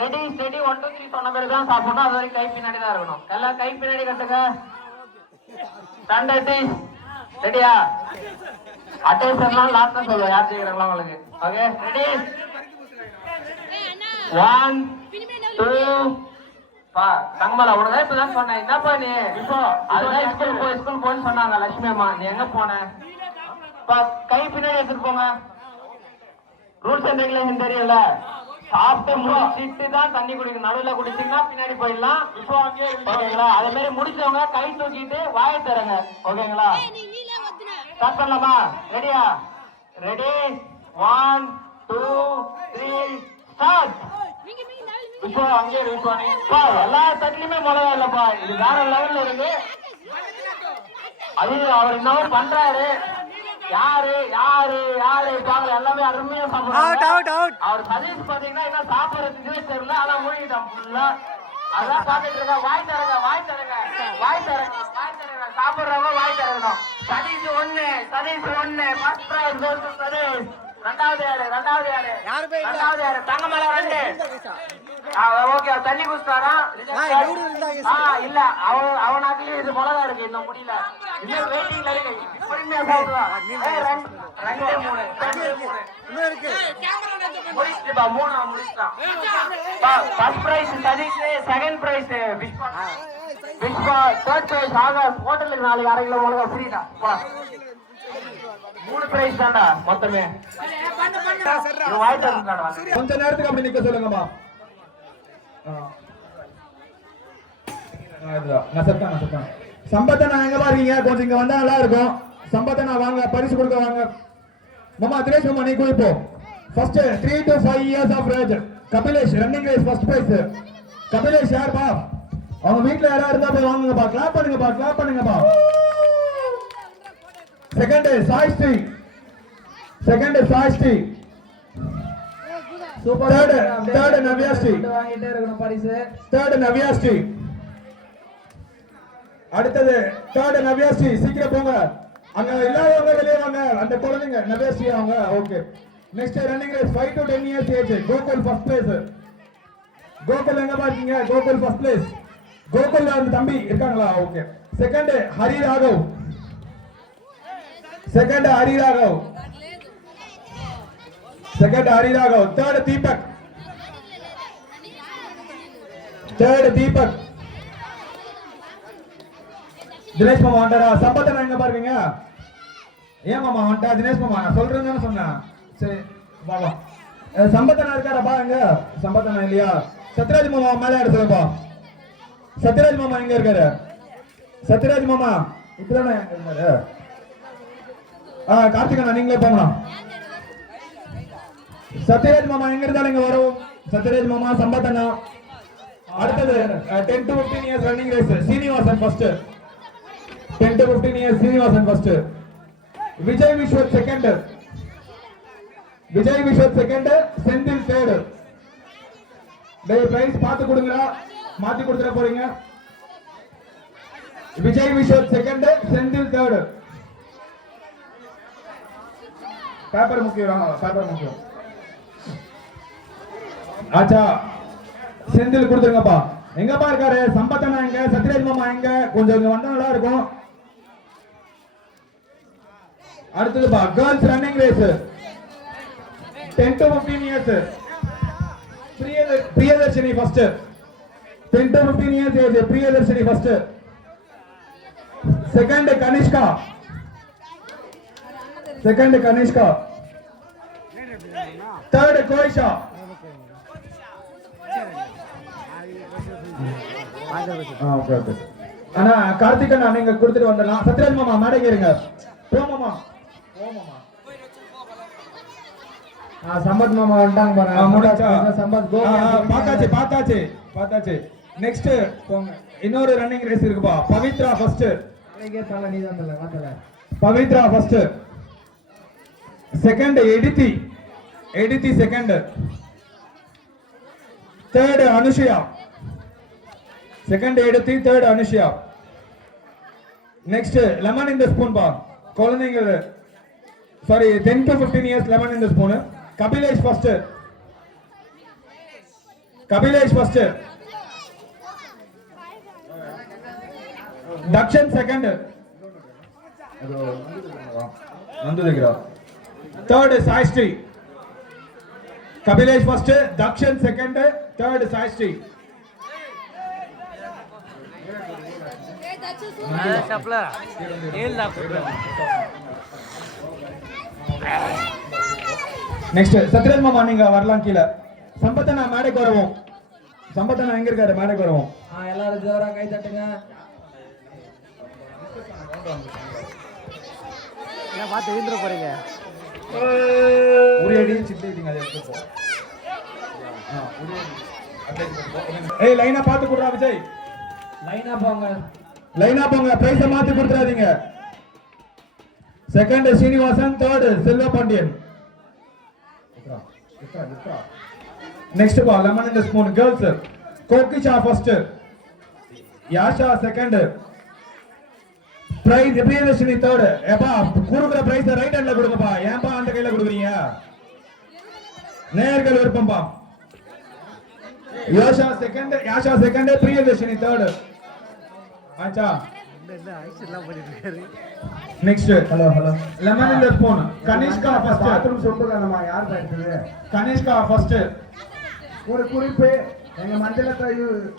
ரெடி ஸ்டெடி 1 2 3 சொன்ன பிறகு தான் சாப்பிடணும். அது வரைக்கும் கை பின்னாடி தான் இருக்கணும். எல்லாம் கை பின்னாடி கட்டுங்க. ஸ்டாண்டர்ட் ரெடியா? அட்டென்ஷன்லாம் லாஸ்டா சொல்லுவோம். யார் செய்யறாங்களா உங்களுக்கு? ஓகே ரெடி 1 2 தங்கமலா உனக்கு இப்பதான் சொன்னேன். என்னப்பா நீ இப்போ அதுதான் ஸ்கூல் போன்னு சொன்னாங்க லட்சுமி அம்மா. நீ எங்க போன? கை பின்னாடி எடுத்துட்டு போங்க. ரூல்ஸ் அண்ட் ரெகுலேஷன் தெரியல. சாப்பிட்டு முடிச்சிட்டு தான் தண்ணி குடிக்கணும். நடுவுல குடிச்சீங்கன்னா பின்னாடி போயிடலாம். ஓகேங்களா? அதே மாதிரி முடிச்சவங்க கை தூக்கிட்டு வாயை தரங்க. ஓகேங்களா? ஸ்டார்ட் பண்ணலாமா? ரெடியா? Ready 1 2 3 start. இப்போ அங்கே இருப்பா. எல்லா தட்டிலுமே மிளகா இல்லப்பா. இது வேற லெவல்ல இருக்கு. அது அவர் இன்னொரு பண்றாரு. யாரு யாரு யாரு பாக்கல எல்லாமே அருமையா சாப்பிடுறாங்க. அவர் சதீஷ் பாத்தீங்கன்னா என்ன சாப்பிடுறதுக்கு தெரியல. ஆனா மூழ்கிட்டான் ஃபுல்லா. அதான் பாத்துட்டு இருக்க. வாய் தரங்க. சாப்பிடுறவங்க வாய் தரணும். Satish 1 first prize Satish. ரெண்டாவது யாரு? தங்கமலை 2. ஓகே தண்ணி குடிச்சாரா? இல்ல அவனாக்குலயே இது மிளகா இருக்கு. இன்னும் முடியல. இன்னும் வெயிட்டிங்ல இருக்கு. பொறுமையா சாப்பிடுவா. 2 3 முடிச்சிட்டான். First prize Sathish. Second prize Viswa. Third prize Akash. ஹோட்டலுக்கு 4 1/2 கிலோ மிளகா ஃப்ரீ தான். 3 பிரைஸ் தான்டா மொத்தமே. கொஞ்ச நேரத்துக்கு அப்படி நிக்க சொல்லுங்கம்மா. சம்பத்தனா எங்க பாருங்க? கொஞ்சம் இங்க வந்தா நல்லா இருக்கும். சம்பத்தனா வாங்க. பரிசு கொடுக்க வாங்க. மாமா தினேஷ் மாமா நீ குளிப்போ. First 3 to 5 years of age Kapilesh running race first prize. Kapilesh யார்ப்பா? அவங்க வீட்ல யாரா இருந்தா போய் வாங்குங்கப்பா. கிளாப் பண்ணுங்கப்பா. Second Saisri. Super. Third Navyasri. வாங்கிட்டே இருக்கணும் பரிசு. தேர்ட் நவ்யாஸ்ரீ. அடுத்தது தேர்ட் நவ்யாஸ்ரீ, சீக்கிரம் போங்க. அங்க இல்லாதவங்க வெளியே வாங்க, அந்த குழந்தைங்க நவ்யாஸ்ரீ அவங்க. Okay, next running race 5 to 10 years age. Gokul first place. Gokul எங்க பாத்தீங்க? Gokul first place. கோகுல் அந்த தம்பி இருக்காங்களா? Okay. Second Hari Raghav. Second Hari Raghav. Second Hari Raghav. Third Deepak. Third Deepak. Dinesh மாமா வந்துட்டாரா? சம்பத்தனா எங்க பாருங்க? ஏன் மாமா வந்துட்டா? தினேஷ் மாமா நான் சொல்றேன்னு சொன்னேன். சரி பாபா. சம்பத்தனா இருக்காரா? பாருங்க. சம்பத்தனா இல்லையா? சத்யராஜ் மாமா மேல எடுத்துப்பா. சத்யராஜ் மாமா எங்க இருக்காரு? சத்யராஜ் மாமா இப்பதானே இருந்தாரு. கார்த்திகண்ணா நீங்களே போங்கண்ணா. சத்யராஜ் மாமா எங்க இருந்தாலும் இங்க வரும். சத்யராஜ் மாமா, சம்பத்தனா. அடுத்தது 10 to 15 years running race. Srinivasan first. 10 to 15 years Srinivasan first. Vijay Viswath second. Vijay Viswath second. Senthil third. டேய் பிரைஸ் பார்த்து கொடுங்கடா, மாத்தி கொடுத்துற போறீங்க. Vijay Viswath second, Senthil third. Paper முக்கியம், பேப்பர் முக்கியம். ஆச்சா, செந்தில் கொடுத்துருங்கப்பா. எங்கப்பா இருக்காரு? சம்பத்தனா எங்க? சத்யராஜ் மாமா எங்க? கொஞ்சம் இங்க வந்தா நல்லா இருக்கும். அடுத்ததுப்பா girls running race 10 to 15 years. Priyadharshini first. 10 to 15 years age. Priyadharshini first. Second Kanishka. Second Kanishka. Third Koisha. Okay okay. அண்ணா கார்த்திகண்ணா நீங்க கொடுத்துட்டு வந்துடலாம். சத்யராஜ் மாமா மேடைக்கு இருங்க. போ மாமா. போ மாமா. சம்பத் மாமா வந்துட்டாங்க பாருங்க. முடிச்சா சம்பத் கோ. பார்த்தாச்சு பார்த்தாச்சு பார்த்தாச்சு. நெக்ஸ்ட் போங்க. இன்னொரு ரன்னிங் ரேஸ் இருக்குப்பா. பவித்ரா ஃபர்ஸ்ட். அன்னைக்கே தல நீ தான் தல வாத்தல. Pavithra first. Second Aditi. Aditi second. Third Anushiya. Second Aditi, third Anushiya. Next lemon in the spoon பா. குழந்தைங்க sorry 10 to 15 years lemon in the spoon. Kapilesh first. Kapilesh first. Dakshan second. Nandu దగ్గర. Third Saisri. Kapilesh first, Dakshan second, third Saisri. Next Sathyaraj மாமா நீங்க வரலாம் கீழே. சம்பத்தனா மேடைக்கு வரவும். சம்பத்தனா எங்க இருக்காரு? மேடைக்கு வரவும். எல்லாரும் ஜோரா கை தட்டுங்க. என்ன பார்த்து எழுந்துட போறீங்க? ஒரே அடி சிட்டிங்க அதை எடுத்து போ. ஏய் லைனா பாத்து குடுறா விஜய். லைனா போங்க. லைனா போங்க. பிரைஸ் மாத்தி கொடுத்துறாதீங்க. Second Srinivasan, third Selva Pandian. Next பா lemon in the spoon girls. Kogisha first. Yasha second. Prize Priyadharshini third. ஏப்பா குடுக்குற பிரைஸ் ரைட் ஹேண்ட்ல கொடுங்கப்பா. ஏன்பா அந்த கையில கொடுக்குறீங்க? நேர்கள் விருப்பம்பா. யாஷா செகண்ட், பிரியதர்ஷினி தேர்ட். ஆச்சா next hello lemon in the spoon. Kanishka first. Bathroom சொல்லுங்க யார் பேசுறது? கனிஷ்கா ஃபர்ஸ்ட். ஒரு குறிப்பு எங்க மண்டல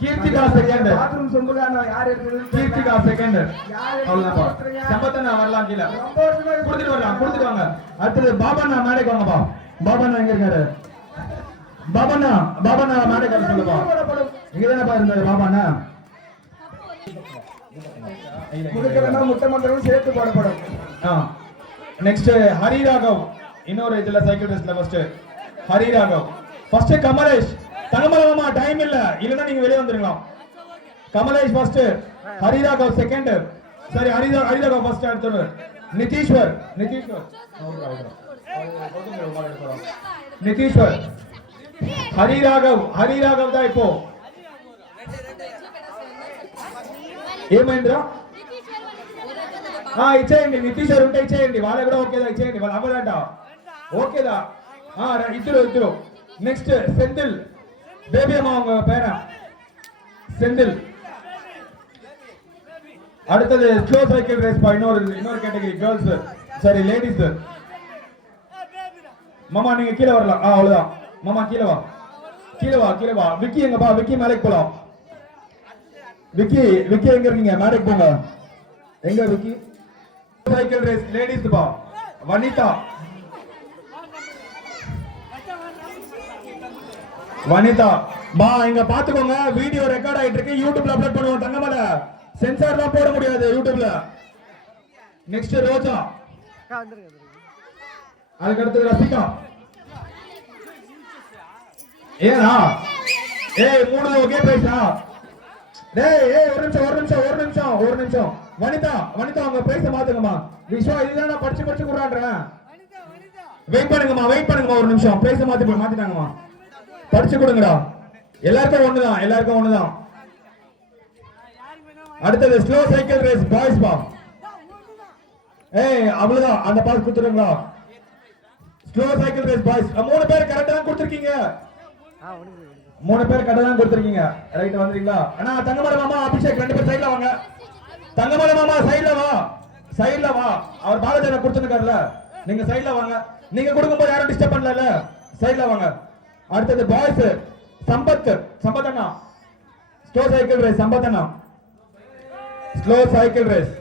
கீர்த்திகா செகண்ட். பாத்ரூம் சொல்லுங்க யார் இருக்குது? கீர்த்திகா செகண்ட். அவ்வளவுதான். சம்பத்தனா வரலாம் கீழ. கொடுத்துட்டு வாங்க. அடுத்து பாபண்ணா மேடைக்கு வாங்கப்பா. பாபண்ணா எங்க இருக்காரு? பாபண்ணா மேடைக்கு வர சொல்லுப்பா. இங்க தானே இருந்தாரு பாபண்ணா. குடுக்கறனா முட்டை மண்டலம் சேர்த்து போடப்படும். நெக்ஸ்ட் ஹரி ராகவ். இன்னொரு இதுல சைக்கிள் ரேஸ்ல ஃபர்ஸ்ட் ஹரி ராகவ். ஃபர்ஸ்ட் கமலேஷ். தங்கமலமா டைம் இல்லனா நீங்க வெளிய வந்துருக்கலாம். Kamalesh first, Hari Raghav second. சரி ஹரி ராகவ் ஃபர்ஸ்ட். அடுத்து நிதீஷ்வர். ஹரி ராகவ் தான் இப்போ. ఏ మహేంద్ర ఇచ్చేయండి నితీష్ గారు ఉంటే ఇచ్చేయండి వాళ్ళ కూడా ఓకేదా ఇచ్చేయండి వాళ్ళు అవ్వదంట ఓకేదా ఇద్దరు నెక్స్ట్ సెందిల్ బేబీ అమ్మ உங்க பேரா செந்தில் அடுத்தது ஸ்லோ சைக்கிள் ரேஸ் பா இன்னொரு கேட்டகரி கேர்ள்ஸ் சாரி லேடிஸ் மாமா நீங்க கீழ வரலாம் அவ்வளவுதான் மாமா கீழ வா விக்கி எங்க பா விக்கி மேலே போலாம் விக்கி எங்க இருக்கீங்க மேலே போங்க எங்க விக்கி சைக்கிள் ரேஸ் லேடிஸ் பா வனிதா பா இங்க பாத்துக்கோங்க வீடியோ ரெக்கார்ட் ஆயிட்டு இருக்கு யூடியூப்ல அப்லோட் பண்ணுவோம் தங்கமல சென்சார் தான் போட முடியாது யூடியூப்ல நெக்ஸ்ட் ரோஜா அதுக்கு அடுத்து ரசிகா ஏடா மூணு ஓகே பிரைஸா ஒரு நிமிஷம் வனிதா உங்க பிரைஸ் மாத்துங்கம்மா விஸ்வா இதுதான் நான் படிச்சு குறான்றேன் வெயிட் பண்ணுங்கம்மா ஒரு நிமிஷம் பிரைஸ் மாத்திட்டாங்கம்மா படிச்சு கொடுங்கடா எல்லாருக்கும் ஒண்ணுதான் அடுத்தது ஸ்லோ சைக்கிள் ரேஸ் பாய்ஸ் பா அவ்வளவுதான் அந்த பாஸ் கொடுத்துருங்களா ஸ்லோ சைக்கிள் ரேஸ் பாய்ஸ் 3 பேர் கரெக்டா தான் கொடுத்திருக்கீங்க 3 பேர் கரெக்டா தான் கொடுத்திருக்கீங்க ரைட் வந்துறீங்களா அண்ணா தங்கமலை மாமா அபிஷேக் 2 பேர் சைடுல வாங்க தங்கமலை மாமா சைடுல வா அவர் பாலஜன கொடுத்துருக்காருல நீங்க சைடுல வாங்க நீங்க கொடுக்கும்போது யாரும் டிஸ்டர்ப் பண்ணல சைடுல வாங்க அடுத்தது பாய்ஸ் சம்பத் அண்ணா ஸ்லோ சைக்கிள் ரேஸ்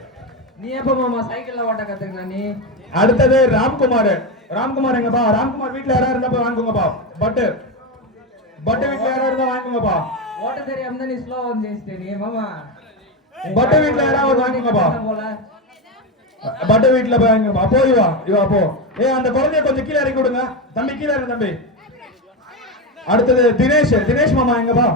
நீ எப்ப மாமா சைக்கிள்ல ஓட்ட கத்துக்கிற நீ அடுத்தது ராம்குமார் எங்கப்பா ராம்குமார் வீட்ல யாரா இருந்தா போய் வாங்குங்கப்பா பட்டு வீட்ல யாரா இருந்தா வாங்குங்கப்பா ஓட்ட தெரியாம தான் நீ ஸ்லோ வந்து நீ மாமா பட்டு வீட்ல யாராவது வாங்குங்கப்பா பட்டு வீட்ல போய் வாங்குங்கப்பா இவா போ அந்த குழந்தைய கொஞ்சம் கீழே இறக்கி விடுங்க தம்பி கீழே இறங்க தம்பி அடுத்தது தினேஷ் மாமா எங்கப்பா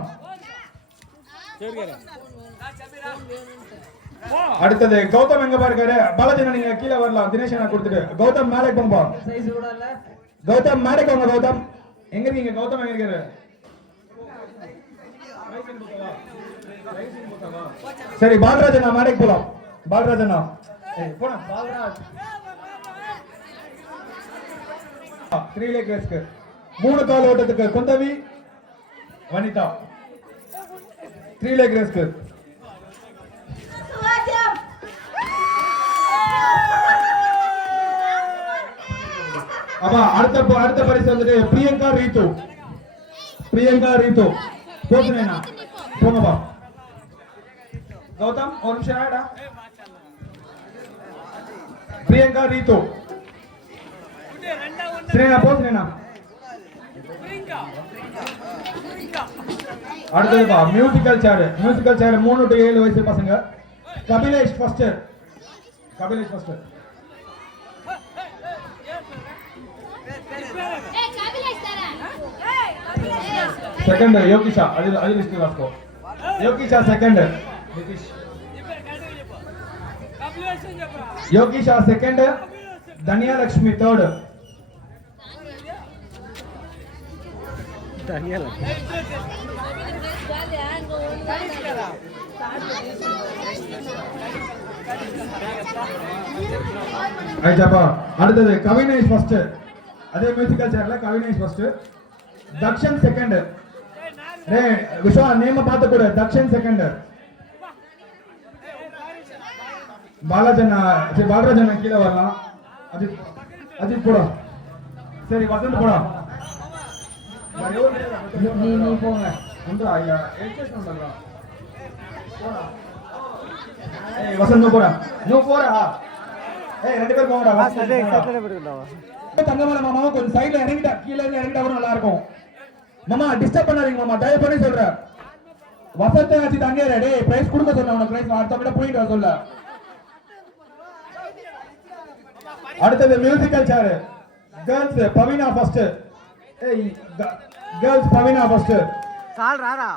அடுத்தது கௌதம் எங்க பாருக்காரு பாலாஜி நீங்க கீழே வரலாம் தினேஷ் நான் கொடுத்துட்டு கௌதம் மேலே போங்கப்பா கௌதம் மேலே போங்க கௌதம் எங்க இருக்கீங்க கௌதம் எங்க இருக்காரு சரி பாலராஜனா மேலே போலாம் பாலராஜனா போனா பாலராஜ் 3 லேக் ரேஸ்க்கு 3 கால் ஓட்டத்துக்கு குந்தவி வனிதா 3 லேக் ரேஸ்க்கு அப்பா அடுத்த பரிசு வந்துட்டு பிரியங்கா ரீத்து போதுனேனா போங்கப்பா கௌதம் ஒரு நிமிஷம் ஆடா பிரியங்கா ரீத்து சரிண்ணா போதுனேனா அடுத்ததுப்பா மியூசிக்கல் சேர் 3 to 7 வயசு பசங்க கபிலேஷ் ஃபர்ஸ்ட் செகண்ட் யோகிஷா அது லிஸ்ட் ராஸ்கோ Yogisha second Nitish Yogisha second Dhanya Lakshmi third அடுத்தது கவினேஷ் ஃபர்ஸ்ட் அதே மியூசிக்கல் சேர்ல கவினேஷ் ஃபர்ஸ்ட் தக்ஷன் செகண்ட் விஸ்வா நேம பார்த்து கூட தக்ஷன் செகண்ட் பாலராஜன் கீழே வரலாம் அஜித் போடா சரி வசந்த் போடா நீ போங்க வசந்த் போடா ரெண்டு பேர் போங்கடா தங்கமலை மாமா கொஞ்சம் சைடுல இறங்கிட்டா கீழே இறங்கிட்டா கூட நல்லா இருக்கும் மாமா டிஸ்டர்ப் பண்ணாதீங்க மாமா தயவு பண்ணி சொல்றேன் வசந்த் அஜித் அங்கே டேய் பிரைஸ் கொடுக்க சொன்ன உனக்கு பிரைஸ் அடுத்த விட போயிட்டு வர சொல்ல அடுத்தது musical chair girls Bavina first girls Bavina first சால் ராரா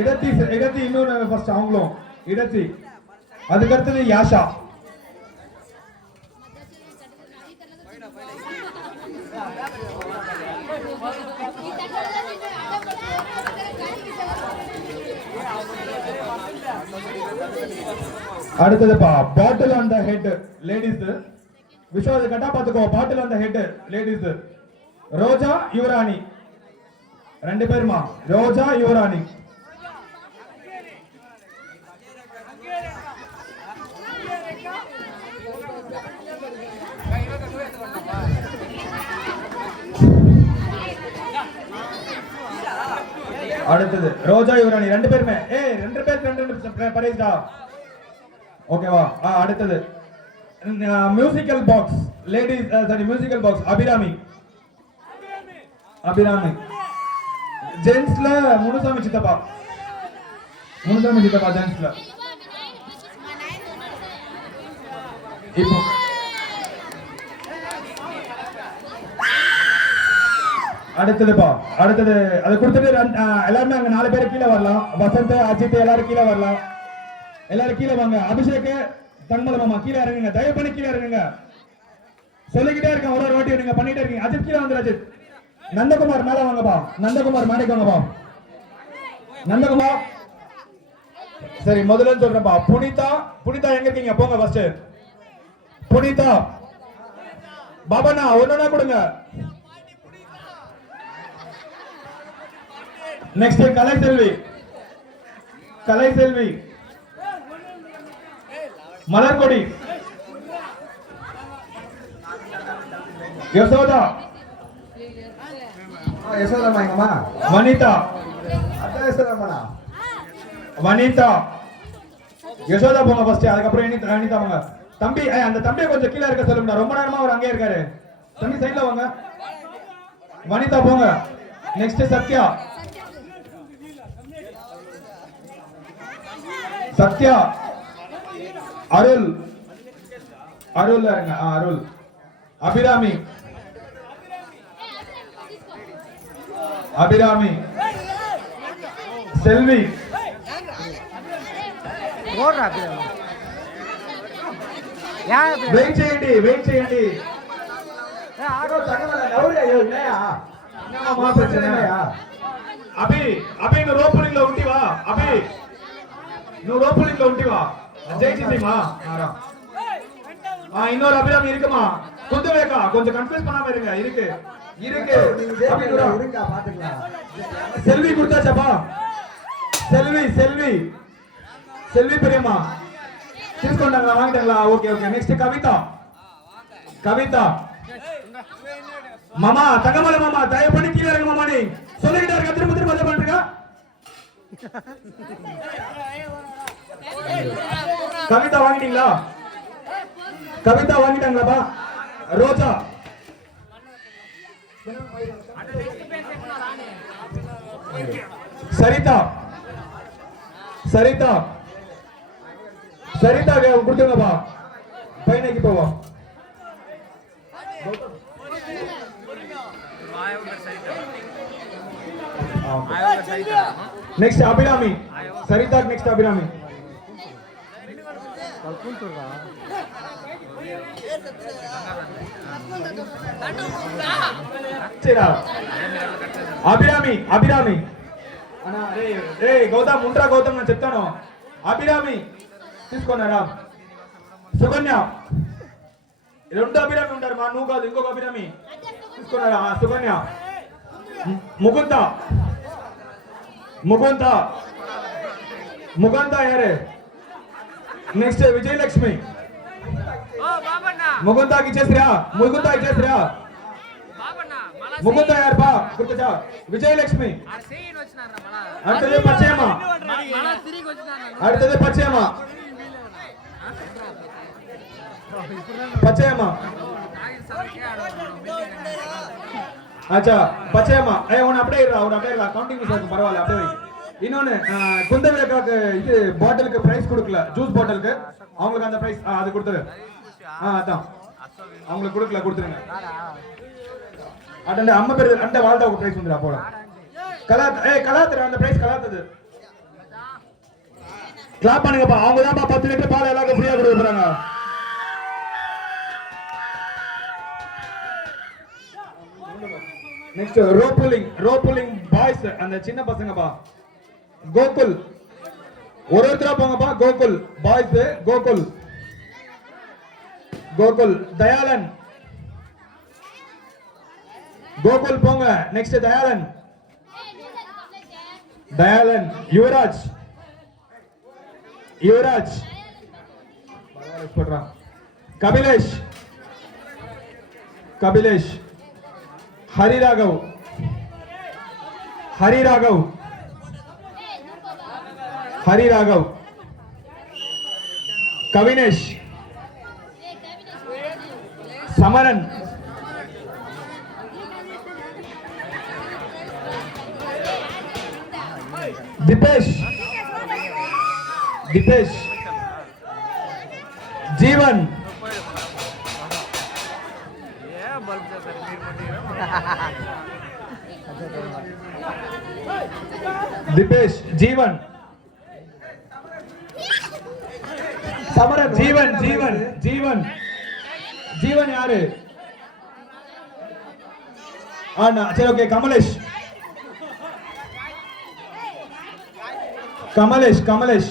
இடத்தி இன்னொரு ஃபர்ஸ்ட் அவங்களும் இடத்தி அதுக்கு அடுத்தது யாஷா அடுத்ததுப்பா bottle on the head ladies. Viswa அது கட்டா பாத்துக்கோ. Bottle on the head ladies. Roja Yuvarani ரெண்டு பேருமா. ரோஜா யுவராணி. அடுத்தது ரோஜா யுவராணி ரெண்டு பேருமே. ரெண்டு பேருக்கு ரெண்டு பரைஸ்டா. ஓகேவா? அடுத்தது musical box ladies. Sorry musical box Abirami. Abirami. ஜென்ஸ்ல முனுசாமி சித்தப்பா. முனுசாமி சித்தப்பா ஜென்ஸ்ல. இப்போ அடுத்ததுப்பா. அடுத்தது அது கொடுத்துட்டு எல்லாருமே அங்க 4 பேர் கீழே வரலாம். வசந்த், அஜித் எல்லாரும் கீழே வரலாம். எல்லாரும் கீழே வாங்க. அபிஷேக், தன்மல மாமா கீழே இறங்குங்க. தயவு பண்ணி கீழே இறங்குங்க. சொல்லிக்கிட்டே இருக்கேன் ஒரு வாட்டி நீங்க பண்ணிட்டே இருக்கீங்க. அஜித் கீழே வந்து. அஜித். நந்தகுமார் மேல வாங்கப்பா. நந்தகுமார் மேடைக்கு வாங்கப்பா. நந்தகுமார். சரி முதல்ல சொல்றேன்ப்பா. புனிதா. புனிதா எங்க இருக்கீங்க? போங்க ஃபர்ஸ்ட். புனிதா. பாபாண்ணா ஒன்னொன்னா கொடுங்க. நெக்ஸ்ட் கலை செல்வி. கலை செல்வி. மலர்கொடி. யசோதா. யசோதம்மா எங்கம்மா? வனிதா. அதான் யசோதம்மா. வனிதா. யசோதா போங்க ஃபர்ஸ்ட். அதுக்கப்புறம் அனிதா போங்க. தம்பி அந்த தம்பியை கொஞ்சம் கீழே இருக்க சொல்லுங்க. ரொம்ப நேரமா அவர் அங்கே இருக்காரு. தம்பி சைட்ல வாங்க. வனிதா போங்க. நெக்ஸ்ட் சத்யா. சத்யா. அருள். அருள் இருங்க. அருள். அபிராமி. அபிராமி. செல்வி. ஓடுறா வெயிட் చేయండి. వెయిట్ చేయండి. ఆటో అభి అభి నువ్వు రోపులింగ్ లో ఉంటివా? అభి నువ్వు రోపులింగ్ లో ఉంటివా? ஜெயிச்சிட்டீமா? இன்னொரு அபிராமி இருக்குமா? கொஞ்சம் வேகா கொஞ்சம் கன்ஃபியூஸ் பண்ணாம இருங்க. இருக்கு இருக்கு. இருக்கா பாத்துக்கலாம். செல்வி கொடுத்தாச்சப்பா. செல்வி செல்வி செல்வி பெரியம்மா తీసుకుంటాங்களா? வாங்கிட்டாங்களா? Okay okay. Next Kavitha. Kavitha. மாமா தங்கமலை மாமா தயவு பண்ணி கீழே இறங்க மாமா. நீ சொல்லிக்கிட்டே இருக்க. திரும்ப திரும்ப என்ன பண்றீங்க? கவிதா வாங்கிட்டீங்களா? கவிதா வாங்கிட்டாங்களாப்பா? ரோஜா. சரிதா. சரிதா. சரிதா கொடுத்துங்கப்பா. பையனைக்கு போவோம். நெக்ஸ்ட் அபிராமி. சரிதா நெக்ஸ்ட் அபிராமி. అభిరామి. అభిరామి. గౌతమ్ ఉంట్రా. గౌతమ్ నేను చెప్తాను. అభిరామి తీసుకున్నారా? సుకన్య. రెండు అభిరామి ఉంటారు మా. నువ్వు కాదు ఇంకొక అభిరామి తీసుకున్నారా? సుకన్య. ముకుంద. ముకుంద. ముకుంద యారే. నెక్స్ట్ విజయలక్ష్మి. ముకుందాకి ఇచ్చేసిరా. ముకుందా ఇచ్చేసిరా. ముకుంద యారు బా గుర్తుచా. విజయలక్ష్మి. அடுத்தது பச்சையம்மா. அடுத்தது பச்சையம்மா. பச்சையம்மா. அச்சா பச்சையம்மா. உன அப்படியே இருடா. உன அப்படியே இருடா. கவுண்டிங் மிஸ் ஆகும். பரவாயில்ல அப்படியே. இன்னொன்னு குந்தவிலக்காக்கு இது பாட்டிலுக்கு பிரைஸ் கொடுக்கல. ஜூஸ் பாட்டிலுக்கு அவங்களுக்கு அந்த பிரைஸ் அது கொடுத்துரு. அதான் அவங்களுக்கு கொடுக்கல. கொடுத்துருங்க. அட அம்மா பேரு அந்த வாழ்தாவுக்கு பிரைஸ் வந்துடா போட. கலாத் கலாத் அந்த பிரைஸ் கலாத்தது. கிளாப் பண்ணுங்கப்பா. அவங்க தான் 10 லிட்டர் பால் எல்லாருக்கும் ஃப்ரீயா கொடுக்குறாங்க. நெக்ஸ்ட் ரோப்புலிங். ரோப்புலிங் பாய்ஸ் அந்த சின்ன பசங்கப்பா. கோகுல். ஒருத்தரா போங்கப்பா. கோகுல் பாய்ஸ், கோகுல் கோகுல். தயாளன், கோகுல் போங்க. நெக்ஸ்ட் தயாளன், தயாளன். யுவராஜ், யுவராஜ். கபிலேஷ், கபிலேஷ். ஹரிராகவ், ஹரிராகவ், ஹரிராகவ். கவினேஷ், சமரன், திபேஷ், திபேஷ். जीवन, दीपेश, जीवन, समरन. जीवन, जीवन, जीवन, जीवन यार. चलो okay. Kamlesh, Kamlesh, Kamlesh.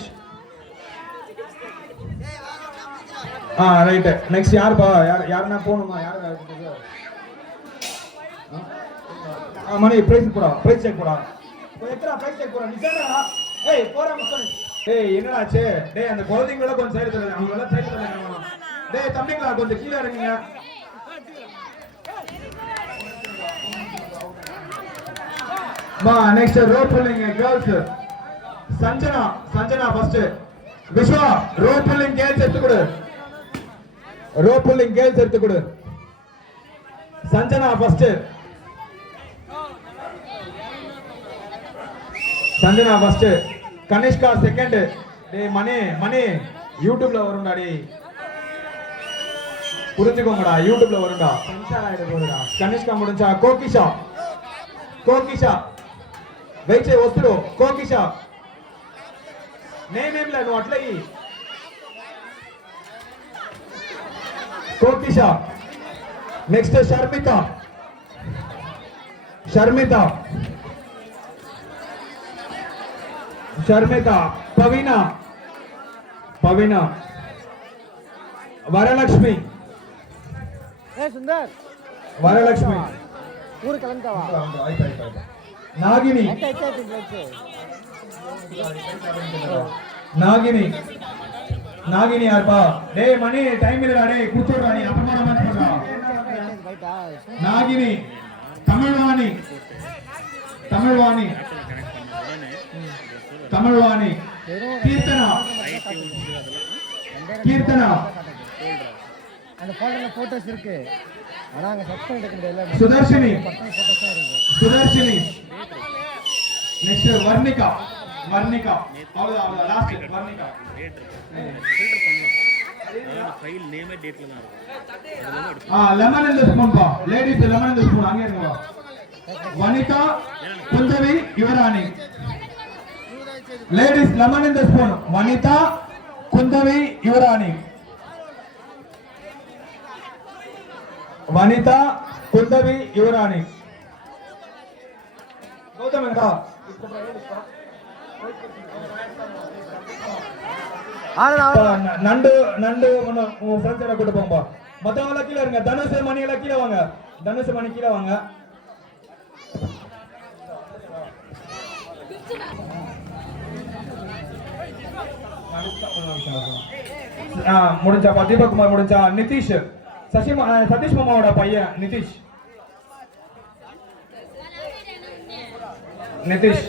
Right. Next யாருப்பா? யாருன்னா போணுமா? யாரு மணி பிரைஸ் போடா, பிரைஸ் செக் போடா. எத்தனை பிரைஸ் செக் போடா? நிஜமா? ஏய் போறா முஸ்தனி. ஏய் என்னடா ஆச்சு? டேய் அந்த குழந்தைங்கள கொஞ்சம் சைடு தள்ளுங்க. அவங்க எல்லாம் சைடு தள்ளுங்க. டேய் தம்பிங்களா கொஞ்சம் கீழ இறங்குங்க. Next rope pulling girls. Sanjana, Sanjana first. Viswa rope pulling girls எடுத்து கொடு. ரோப் புல்லிங் கேர்ள்ஸ் எடுத்து கொடு. Sanjana first. Sanjana first. Kanishka second. டேய் மணி, மணி யூடியூப்ல வரும்டா. டேய் புரிஞ்சுக்கோங்கடா, யூடியூப்ல வரும்டா. சென்சார் ஆயிட போகுதுடா. கனிஷ்கா முடிஞ்சா. கோகிஷா, கோகிஷா வெயிச்சே వస్తుడు. கோகிஷா నేనేంలే నువ్వు అట్లా ఈ కోకిషా. నెక్స్ట్ శర్మిత, శర్మిత, శర్మిత. పవీన, పవీన. వరలక్ష్మి, సుందర్, వరలక్ష్మి. ఊరు కలంకావా. నాగిని, నాగిని, నాగిని యార్పా. డే మనీ టైం இல்லடா. டேய் கூச்சோடா. நீ அப்புறமா நம்ம சொல்றா. நாகினி, தமிழ்வாணி, தமிழ்வாணி, தமிழ்வாணி. கீர்த்தனா, கீர்த்தனா. அந்த போட்டோல போட்டோஸ் இருக்கு. ஆனா அங்க சப்ஸ்கிரைப் எடுக்க முடியல. சுதர்ஷினி, போட்டோஸ் இருக்கு. சுதர்ஷினி. நெக்ஸ்ட் வர்ணிகா, வர்ணிகா. அவ்வளவுதான், அவ்வளவுதான். லாஸ்ட் வர்ணிகா. ஃபைல் நேமே டேட்ல தான் இருக்கும். லெமன் இந்த ஸ்பூன் பா. லேடிஸ் லெமன் இந்த ஸ்பூன் அங்க இருங்க. வனிதா, குந்தவி, யுவராணி. லேடிஸ் லெமன் இந்த ஸ்பூன். வனிதா, குந்தவி, யுவராணி. வனிதா, குந்தவி, யுவராணி. கௌதம் எங்கடா? நண்டு, நண்டு உன் ஃப்ரெண்ட்ஸ் எல்லாம் கூட்டு போங்கப்பா. மத்தவங்க எல்லாம் கீழே இருங்க. தனுஷ் மணி எல்லாம் கீழே வாங்க. தனுஷ் மணி கீழே வாங்க. முடிஞ்சாப்பா. தீபக்குமார் முடிஞ்சா. நிதிஷ், சதீஷ் மாமாவோட பையன் நிதிஷ். நிதிஷ்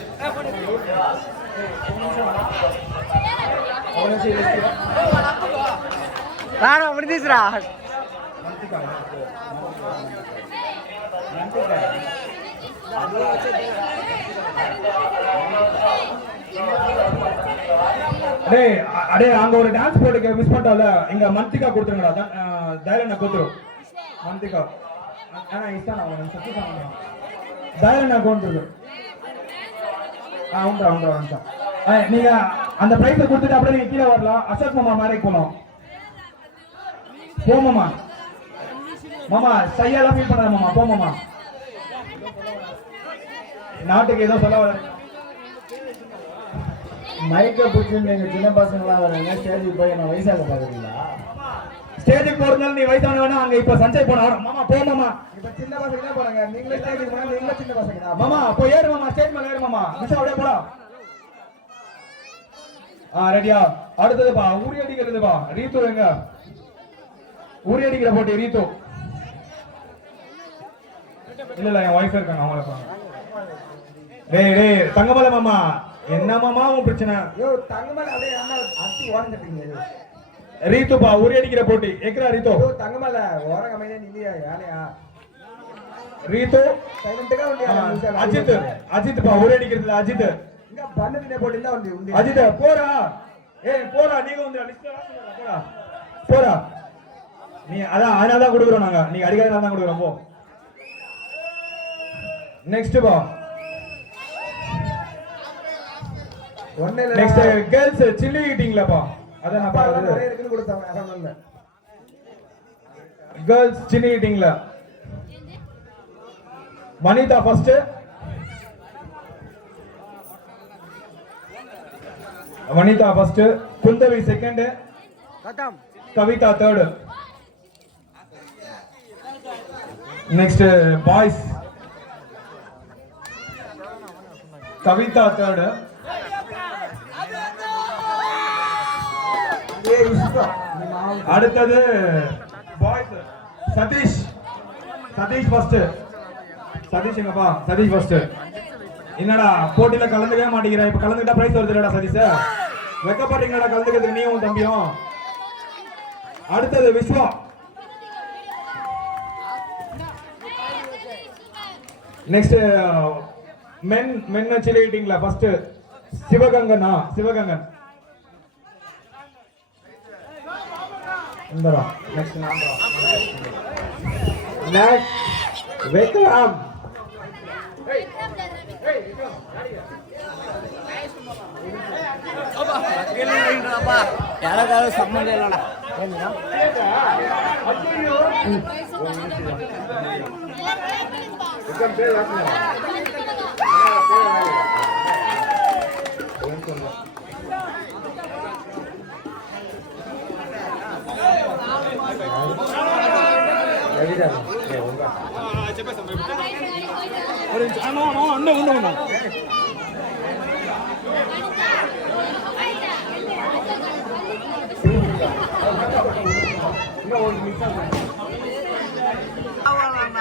రాను అప్పుడు తీసురా. டேய் அடே அங்க ஒரு டான்ஸ் போட்டுக்க மிஸ் பண்ணிட்டால. இங்க மந்திகா கொடுத்துருங்கடா. தைரண்ணா கொடுத்துரும். மந்திகா இஸ்தானா அவன் சத்தி சாமி தைரண்ணா கொடுத்துரு. உண்டா உண்டா உண்டா. நீங்க அந்த பிரைஸ் கொடுத்துட்டு அப்படியே நீங்க கீழே வரலாம். அசோக் மாமா மேரேஜ் போனோம். போ மாமா. மாமா சையெல்லாம் ஃபீல் பண்ணாத மாமா. போ மாமா. நாட்டுக்கு ஏதோ சொல்ல வர. மைக்கை பிடிச்சி நீங்க சின்ன பசங்களாம் வராங்க ஸ்டேஜுக்கு போய் என்ன வயசாக பாக்குறீங்களா? ஸ்டேஜுக்கு போறதுனால நீ வயசானவனா அங்க இப்ப சஞ்சய் போனா மாமா போ மாமா. இப்ப சின்ன பசங்க தான் போறாங்க, நீங்களே ஸ்டேஜுக்கு போனா நீங்களே சின்ன பசங்க தான். மாமா போ ஏறு மாமா, ஸ்டேஜ் மேல ஏறு மாமா. மிஸ் அப்படியே போடா. ரெடியா? அடுத்ததுப்பா ஊரி அடிக்கிறதுப்பா. ரீத்து எங்க? ஊரி அடிக்கிற போட்டி ரீத்து. இல்ல என் வைஃப் இருக்காங்க அவங்கள பாருங்க. டேய் டேய் தங்கமலை மாமா, என்ன மாமா உன் பிரச்சனை? யோ தங்கமலை அப்படியே அண்ணா அடி ஓரங்கட்டீங்க. ரீத்துப்பா ஊரி அடிக்கிற போட்டி. எக்கரா ரீத்து? யோ தங்கமலை ஓரங்க மையா நில்லியா யானையா? ரீத்து சைலண்டா வந்து அஜித் அஜித்ப்பா ஊரி அடிக்கிறதுல அஜித். இங்க பண்ணதினே போட்டில வந்து அஜித் போடா. ஏய் போடா, நீங்க வந்து லிஸ்ட்ல போடா. போடா. நீ அதான் அதனால தான் கொடுக்குறோம் நாங்க. நீங்க அடிக்காதனால தான் கொடுக்குறோம். போ. நெக்ஸ்ட் பா. ஒண்ணே இல்ல. நெக்ஸ்ட் கேர்ள்ஸ் சில்லி ஈட்டிங்லப்பா. அத நான் பாக்குறது. நிறைய இருக்குன்னு கொடுத்தாங்க. அதான் இல்ல. கேர்ள்ஸ் சில்லி ஈட்டிங்ல Vanitha first, Vanitha first, Kundavai second, Kavitha third. Next boys Kavitha third. ஏய் இஸ்கா நீ மாவு அடுத்தது பாய்ஸ் சதீஷ். சதீஷ் ஃபர்ஸ்ட். சதீஷ் எங்கப்பா? சதீஷ் ஃபர்ஸ்ட். என்னடா போட்டியில கலந்துக்கவே மாட்டேங்கிற? இப்ப கலந்துக்கிட்டா பிரைஸ் வருதுடா சதீஷ். வெக்கப்படுறீங்களா கலந்துக்கிறதுக்கு நீயும் உன் தம்பியும்? அடுத்தது விஸ்வா. நெக்ஸ்ட் மென் சில்லி ஈட்டிங்ல ஃபர்ஸ்ட் சிவகங்கனா. சிவகங்கன் இந்தரா. நெக்ஸ்ட் நான்டா. நெக்ஸ்ட் விக்ரம். யாராவது சம்மந்தம் இல்லடா. விக்ரம் பேர் வாங்க.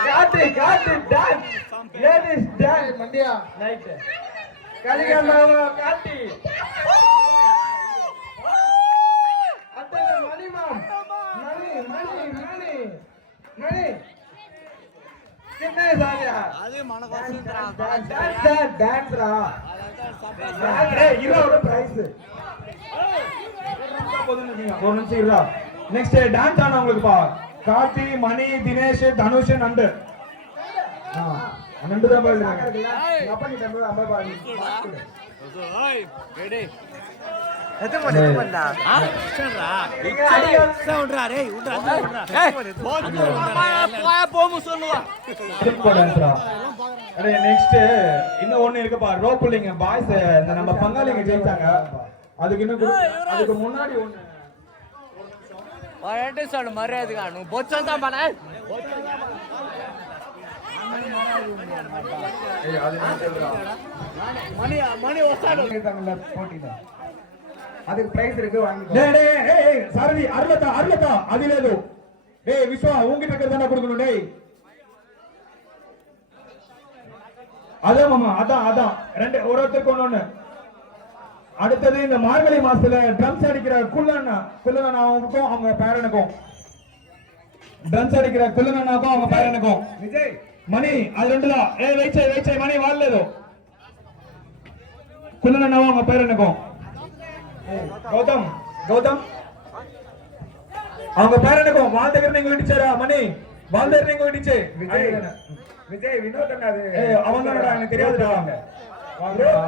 காட்டு காட்டு டான்ஸ் லேடிஸ் டான்ஸ் மண்டியா நைட் கலிகமாவா காட்டி அத்தனை மணிமாம் மணி மணி மணி மணி சின்ன சாரியா அது மனவாசன்றா டான்ஸ் டான்ஸ்ரா ஏய் இதோட பிரைஸ் ஒரு நிமிஷம் இருடா. நெக்ஸ்ட் டான்ஸ் ஆனா உங்களுக்குப்பா. கார்த்தி, மணி, தினேஷ், தனுஷ், நண்டு. நண்டு தான் பாருங்க. அப்பா கிட்ட போய் அம்மா பாடி நெக்ஸ்ட் இன்னும் ஒண்ணு இருக்குப்பா. ரோப் புல்லிங் பாய்ஸ் நம்ம பங்காளிங்க ஜெயிச்சாங்க. அதுக்கு இன்னும் அதுக்கு முன்னாடி ஒண்ணு சொல்லு மரியாதைக்கா. నువ్వు బొచ్చంతా మన மணி மணி வస్తాడు போட்டில அதுக்கு பிரைஸ் இருக்கு வாங்கிக்கோ. டேய் டேய் ஏய் சாரதி அருளதா அது లేదు. டேய் விஸ்வா உன்கிட்ட இருக்கிறத நான் கொடுக்கணும். டேய் அதான் மாமா அதான் ரெண்டு ஒருத்தருக்கு ஒண்ணு. அடுத்தது இந்த மார்கழி மாசத்துல ட்ரம்ஸ் அடிக்கிற குள்ளனா அவங்களுக்கும் அவங்க பேரனுக்கும். డ్రమ్స్ అడిగిన కుల్లనన్నాకో அவங்க பேரனுக்கும். விஜய் மணி அது ரெண்டு தான். ஏய் வெயிச்சை மணி வாழలేదు. குல்லனன்னாவோ அவங்க பேரனுக்கும். கௌதம் அவங்க பேரனுக்கும் వాళ్ళ దగ్గర நீங்க இடிச்சாரா மணி? వాళ్ళ దగ్గర நீங்க இடிச்சே விஜய் வினோத் அண்ணா அது அவங்களோட எனக்கு தெரியாதுடா.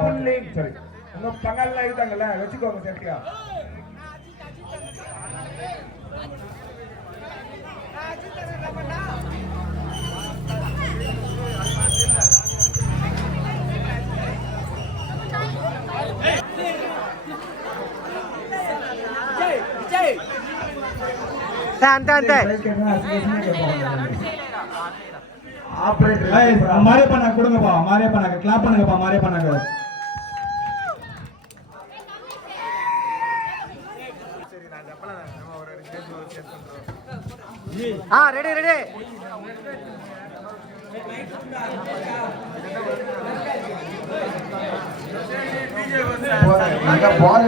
புல்லிங் சரி உங்க பங்காளி ஆயிட்டாங்கல்ல வெச்சுக்கோங்க சேஃப்டியா. అంతే అంతే மாரே பண்ண கொடுங்கப்பா, மாரே பண்ணாங்க, கிளாப் பண்ணுங்கப்பா, மாரே பண்ணாங்க. ரெடி ரெடி பால்